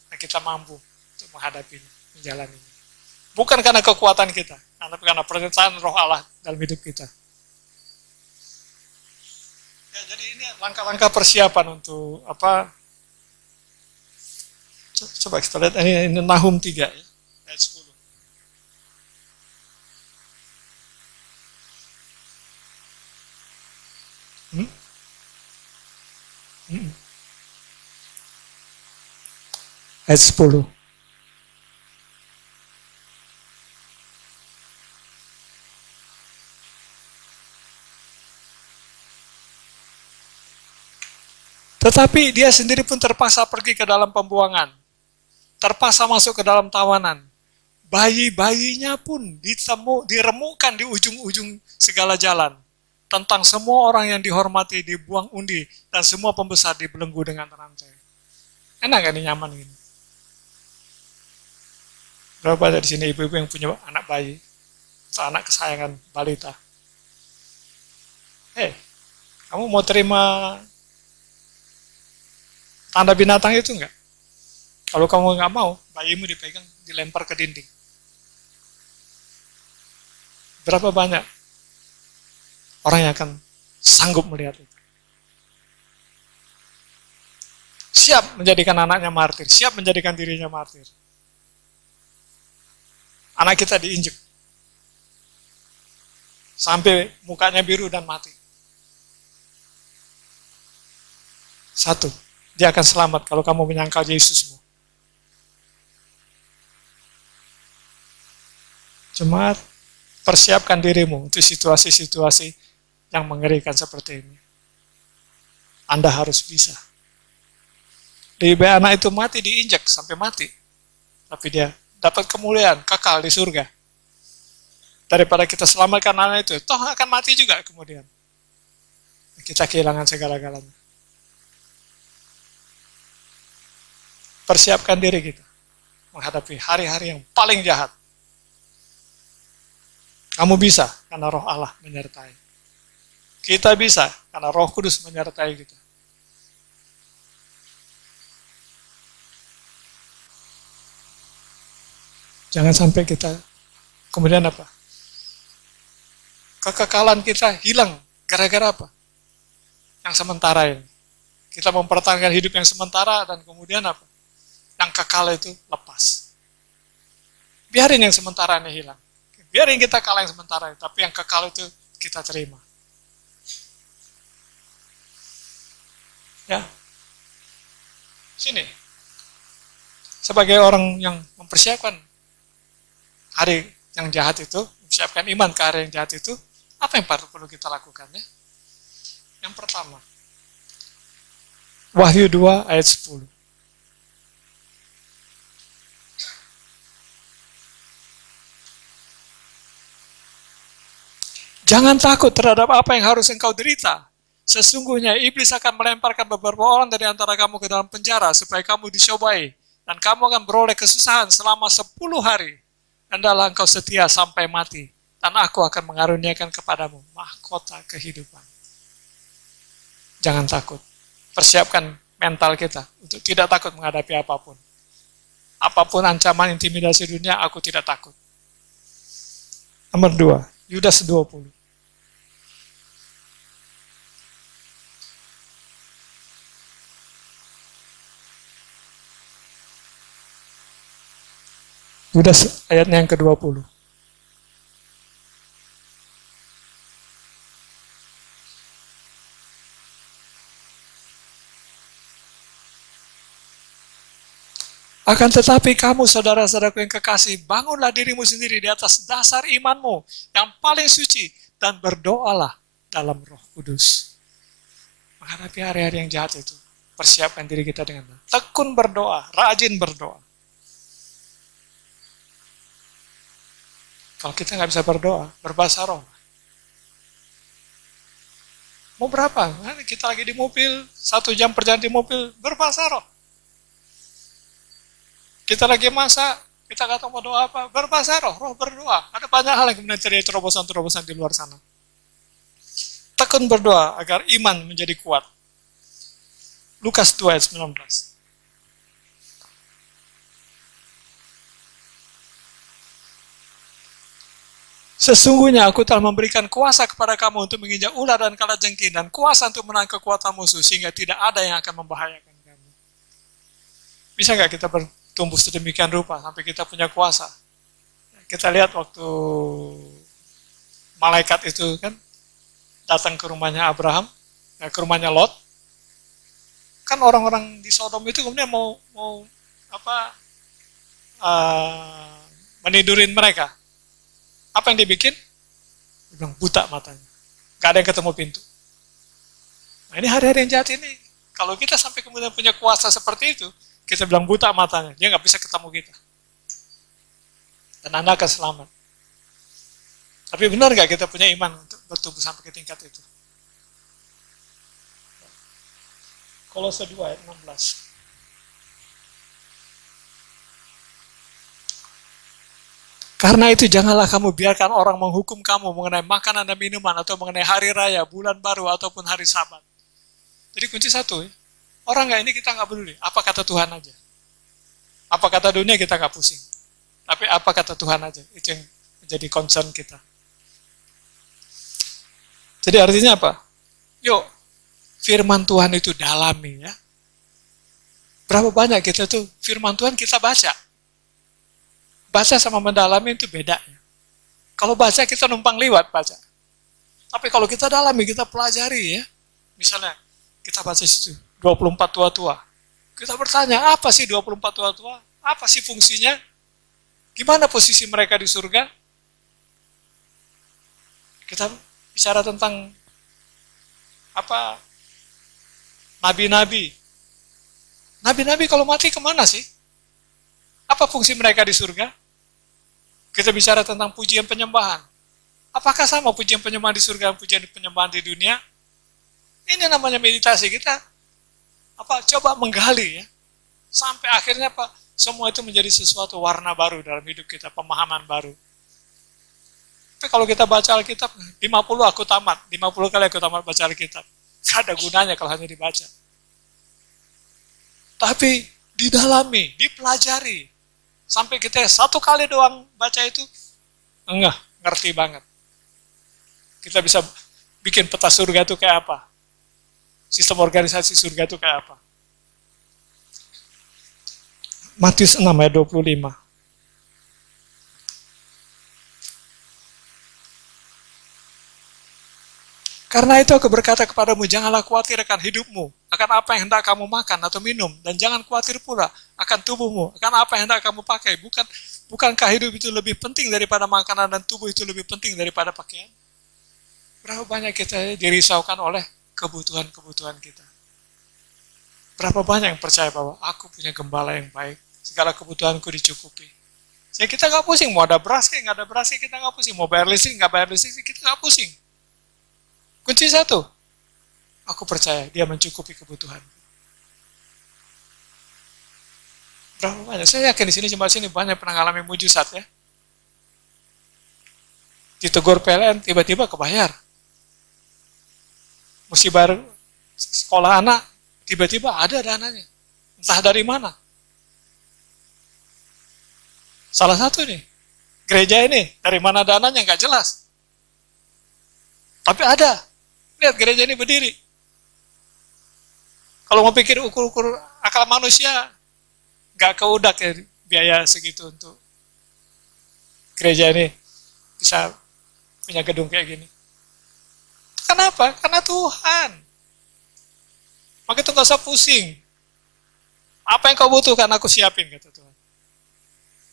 dan kita mampu untuk menghadapinya, menjalaninya. Bukan karena kekuatan kita, tapi karena penyertaan Roh Allah dalam hidup kita. Ya, jadi ini langkah-langkah persiapan untuk apa? Coba kita lihat ini Nahum 3 ya, ayat 10. Ayat 10. Tetapi dia sendiri pun terpaksa pergi ke dalam pembuangan. Terpaksa masuk ke dalam tawanan. Bayi-bayinya pun diremukkan di ujung-ujung segala jalan. Tentang semua orang yang dihormati dibuang undi, dan semua pembesar dibelenggu dengan rantai. Enak gak nih, nyaman gini? Berapa ada di sini ibu-ibu yang punya anak bayi, atau anak kesayangan balita? Kamu mau terima tanda binatang itu enggak? Kalau kamu nggak mau, bayimu dipegang, dilempar ke dinding. Berapa banyak orang yang akan sanggup melihat itu? Siap menjadikan anaknya martir, siap menjadikan dirinya martir. Anak kita diinjek. Sampai mukanya biru dan mati. Satu, dia akan selamat kalau kamu menyangkal Yesusmu. Jemaat, persiapkan dirimu untuk situasi-situasi yang mengerikan seperti ini. Anda harus bisa. Lebih baik anak itu mati diinjak sampai mati. Tapi dia dapat kemuliaan, kekal di surga. Daripada kita selamatkan anak itu, toh akan mati juga kemudian. Kita kehilangan segala-galanya. Persiapkan diri kita menghadapi hari-hari yang paling jahat. Kamu bisa karena Roh Allah menyertai. Kita bisa karena Roh Kudus menyertai kita. Jangan sampai kita kemudian apa? Kekekalan kita hilang gara-gara apa? Yang sementara ini. Kita mempertahankan hidup yang sementara dan kemudian apa? Yang kekal itu lepas. Biarin yang sementara ini hilang. Biarin kita kalah yang sementara, tapi yang kekal itu kita terima. Ya. Sini. Sebagai orang yang mempersiapkan hari yang jahat itu, mempersiapkan iman ke hari yang jahat itu, apa yang perlu kita lakukan ya? Yang pertama, Wahyu 2 ayat 10. Jangan takut terhadap apa yang harus engkau derita. Sesungguhnya iblis akan melemparkan beberapa orang dari antara kamu ke dalam penjara supaya kamu dicobai. Dan kamu akan beroleh kesusahan selama 10 hari. Hendaklah engkau setia sampai mati. Dan aku akan mengaruniakan kepadamu mahkota kehidupan. Jangan takut. Persiapkan mental kita untuk tidak takut menghadapi apapun. Apapun ancaman intimidasi dunia, aku tidak takut. Nomor 2, Yudas 20. Yudas ayatnya yang ke-20. Akan tetapi kamu saudara-saudaraku yang kekasih, bangunlah dirimu sendiri di atas dasar imanmu yang paling suci dan berdoalah dalam Roh Kudus. Menghadapi hari-hari yang jahat itu, persiapkan diri kita dengan tekun berdoa, rajin berdoa. Kalau kita nggak bisa berdoa, berbahasa roh. Mau berapa? Kita lagi di mobil, 1 jam perjalanan di mobil, berbahasa roh. Kita lagi masak, kita nggak tahu mau doa apa, berbahasa roh, roh berdoa. Ada banyak hal yang kemudian terjadi terobosan-terobosan di luar sana. Tekun berdoa agar iman menjadi kuat. Lukas 2 ayat 19. Sesungguhnya aku telah memberikan kuasa kepada kamu untuk menginjak ular dan kalajengking dan kuasa untuk menang kekuatan musuh sehingga tidak ada yang akan membahayakan kamu. Bisa nggak kita bertumbuh sedemikian rupa sampai kita punya kuasa? Kita lihat waktu malaikat itu kan datang ke rumahnya Abraham, ke rumahnya Lot. Kan orang-orang di Sodom itu kemudian mau menidurin mereka. Apa yang dibikin? Dia bilang buta matanya. Gak ada yang ketemu pintu. Nah ini hari-hari yang jahat ini. Kalau kita sampai kemudian punya kuasa seperti itu, kita bilang buta matanya. Dia gak bisa ketemu kita. Dan Anda akan selamat. Tapi benar gak kita punya iman untuk bertumbuh sampai ke tingkat itu? Kolose 2 ayat 16. Karena itu janganlah kamu biarkan orang menghukum kamu mengenai makanan dan minuman atau mengenai hari raya, bulan baru, ataupun hari sabat. Jadi kunci satu, orang nggak ini kita nggak peduli. Apa kata Tuhan aja. Apa kata dunia kita nggak pusing. Tapi apa kata Tuhan aja. Itu yang menjadi concern kita. Jadi artinya apa? Yuk, firman Tuhan itu dalami ya. Berapa banyak kita tuh firman Tuhan kita baca. Baca sama mendalami itu beda. Kalau baca kita numpang liwat baca. Tapi kalau kita dalami, kita pelajari ya. Misalnya kita baca situ 24 tua-tua. Kita bertanya, apa sih 24 tua-tua? Apa sih fungsinya? Gimana posisi mereka di surga? Kita bicara tentang apa? Nabi-nabi. Nabi-nabi kalau mati kemana sih? Apa fungsi mereka di surga? Kita bicara tentang pujian penyembahan. Apakah sama pujian penyembahan di surga dan pujian penyembahan di dunia? Ini namanya meditasi kita. Coba menggali ya. Sampai akhirnya semua itu menjadi sesuatu warna baru dalam hidup kita, pemahaman baru. Tapi kalau kita baca Alkitab, 50 aku tamat, 50 kali aku tamat baca Alkitab. Gak ada gunanya kalau hanya dibaca. Tapi didalami, dipelajari. Sampai kita 1 kali doang baca itu, ngerti banget. Kita bisa bikin peta surga itu kayak apa. Sistem organisasi surga itu kayak apa. Matius 6 ayat 25. Karena itu aku berkata kepadamu, janganlah khawatir akan hidupmu, akan apa yang hendak kamu makan atau minum, dan jangan khawatir pula akan tubuhmu, akan apa yang hendak kamu pakai. Bukankah hidup itu lebih penting daripada makanan dan tubuh itu lebih penting daripada pakaian? Berapa banyak kita dirisaukan oleh kebutuhan-kebutuhan kita. Berapa banyak yang percaya bahwa aku punya gembala yang baik, segala kebutuhanku dicukupi. Ya kita nggak pusing, mau ada beras kayak nggak ada beras kayak kita nggak pusing, mau bayar listrik nggak bayar listrik kita nggak pusing. Kunci satu, aku percaya dia mencukupi kebutuhan. Berapa banyak? Saya yakin di sini jemaat sini banyak pernah mengalami mujizat ya. Ditegur PLN tiba-tiba kebayar. Mesti bayar sekolah anak tiba-tiba ada dananya. Entah dari mana. Salah satu nih, gereja ini, dari mana dananya nggak jelas. Tapi ada. Lihat gereja ini berdiri. Kalau mau pikir ukur-ukur akal manusia, nggak keudak ya biaya segitu untuk gereja ini bisa punya gedung kayak gini. Kenapa? Karena Tuhan. Maka itu nggak usah pusing. Apa yang kau butuhkan, aku siapin, kata Tuhan.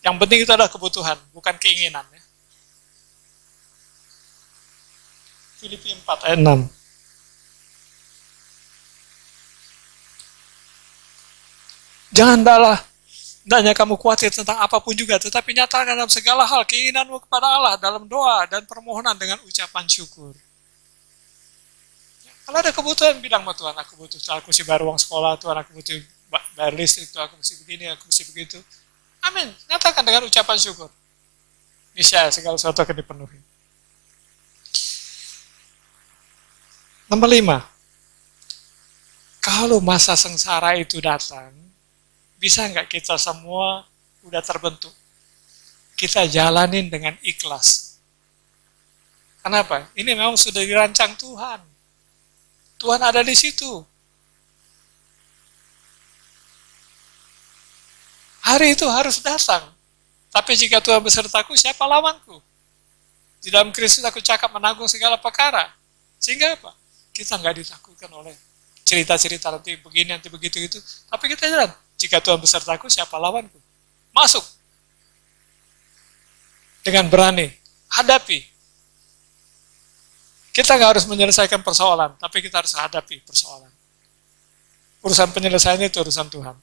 Yang penting itu adalah kebutuhan, bukan keinginan. Ya. Filipi 4 ayat 6. Jangan hendaknya kamu khawatir tentang apapun juga, tetapi nyatakan dalam segala hal keinginanmu kepada Allah dalam doa dan permohonan dengan ucapan syukur. Kalau ada kebutuhan, bilang sama Tuhan, aku butuh, aku mesti bayar uang sekolah, Tuhan, aku butuh bayar listrik, Tuhan, aku mesti begini, aku mesti begitu. Amin. Nyatakan dengan ucapan syukur. Niscaya segala sesuatu akan dipenuhi. Nomor 5. Kalau masa sengsara itu datang, bisa nggak kita semua udah terbentuk? Kita jalanin dengan ikhlas. Kenapa? Ini memang sudah dirancang Tuhan. Tuhan ada di situ. Hari itu harus datang. Tapi jika Tuhan besertaku, siapa lawanku? Di dalam Kristus aku cakap menanggung segala perkara. Sehingga apa? Kita nggak ditakutkan oleh cerita-cerita nanti begini, nanti begitu itu. Tapi kita jalan. Jika Tuhan besertaku, siapa lawanku? Masuk. Dengan berani. Hadapi. Kita nggak harus menyelesaikan persoalan, tapi kita harus hadapi persoalan. Urusan penyelesaiannya itu urusan Tuhan.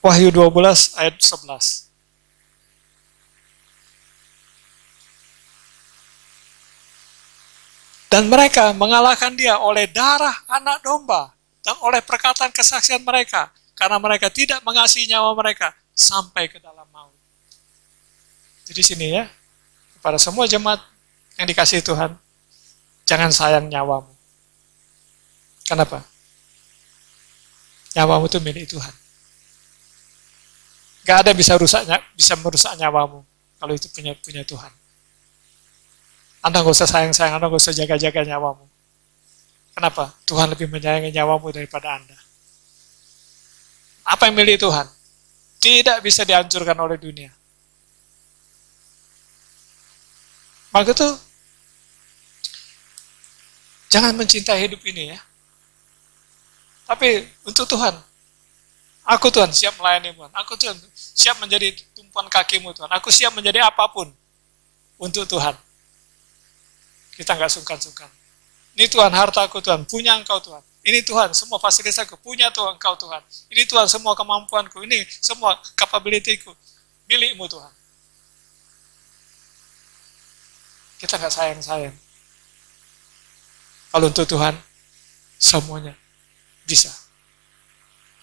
Wahyu 12 ayat 11. Dan mereka mengalahkan dia oleh darah anak domba dan oleh perkataan kesaksian mereka, karena mereka tidak mengasihi nyawa mereka sampai ke dalam maut. Jadi sini ya, kepada semua jemaat yang dikasihi Tuhan, jangan sayang nyawamu. Kenapa? Nyawamu itu milik Tuhan. Gak ada bisa merusak nyawamu kalau itu punya Tuhan. Anda gak usah sayang-sayang, Anda gak usah jaga-jaga nyawamu. Kenapa? Tuhan lebih menyayangi nyawamu daripada Anda. Apa yang milik Tuhan? Tidak bisa dihancurkan oleh dunia. Maka itu, jangan mencintai hidup ini ya. Tapi untuk Tuhan, aku Tuhan siap melayani Tuhan. Aku Tuhan siap menjadi tumpuan kakimu Tuhan. Aku siap menjadi apapun untuk Tuhan. Kita nggak sungkan-sungkan. Ini Tuhan hartaku Tuhan, punya Engkau Tuhan. Ini Tuhan semua fasilitas aku, punya Tuhan Engkau Tuhan. Ini Tuhan semua kemampuanku, ini semua capability-ku, milikmu Tuhan. Kita nggak sayang-sayang. Kalau untuk Tuhan, semuanya bisa.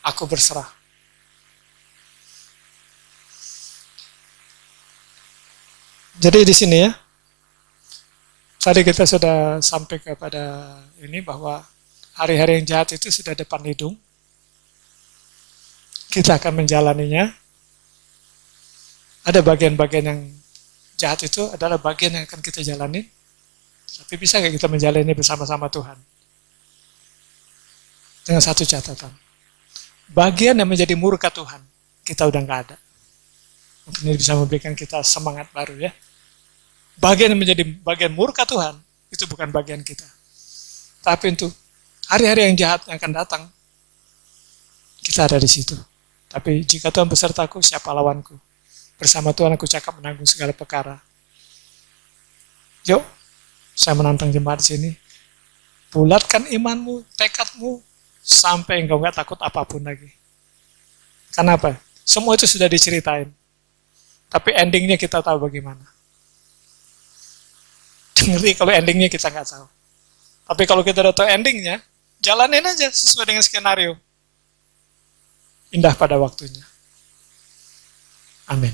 Aku berserah. Jadi di sini ya, tadi kita sudah sampai kepada ini bahwa hari-hari yang jahat itu sudah depan hidung. Kita akan menjalaninya. Ada bagian-bagian yang jahat itu adalah bagian yang akan kita jalani. Tapi bisa nggak kita menjalani bersama-sama Tuhan? Dengan satu catatan. Bagian yang menjadi murka Tuhan, kita udah nggak ada. Mungkin ini bisa memberikan kita semangat baru ya. Bagian yang menjadi bagian murka Tuhan, itu bukan bagian kita. Tapi untuk hari-hari yang jahat yang akan datang, kita ada di situ. Tapi jika Tuhan besertaku, siapa lawanku? Bersama Tuhan aku cakap menanggung segala perkara. Yuk, saya menantang jemaat di sini. Bulatkan imanmu, tekadmu, sampai engkau nggak takut apapun lagi. Kenapa? Semua itu sudah diceritain. Tapi endingnya kita tahu bagaimana. Ngerti kalau endingnya kita nggak tahu. Tapi kalau kita udah tahu endingnya, jalanin aja sesuai dengan skenario. Indah pada waktunya. Amin.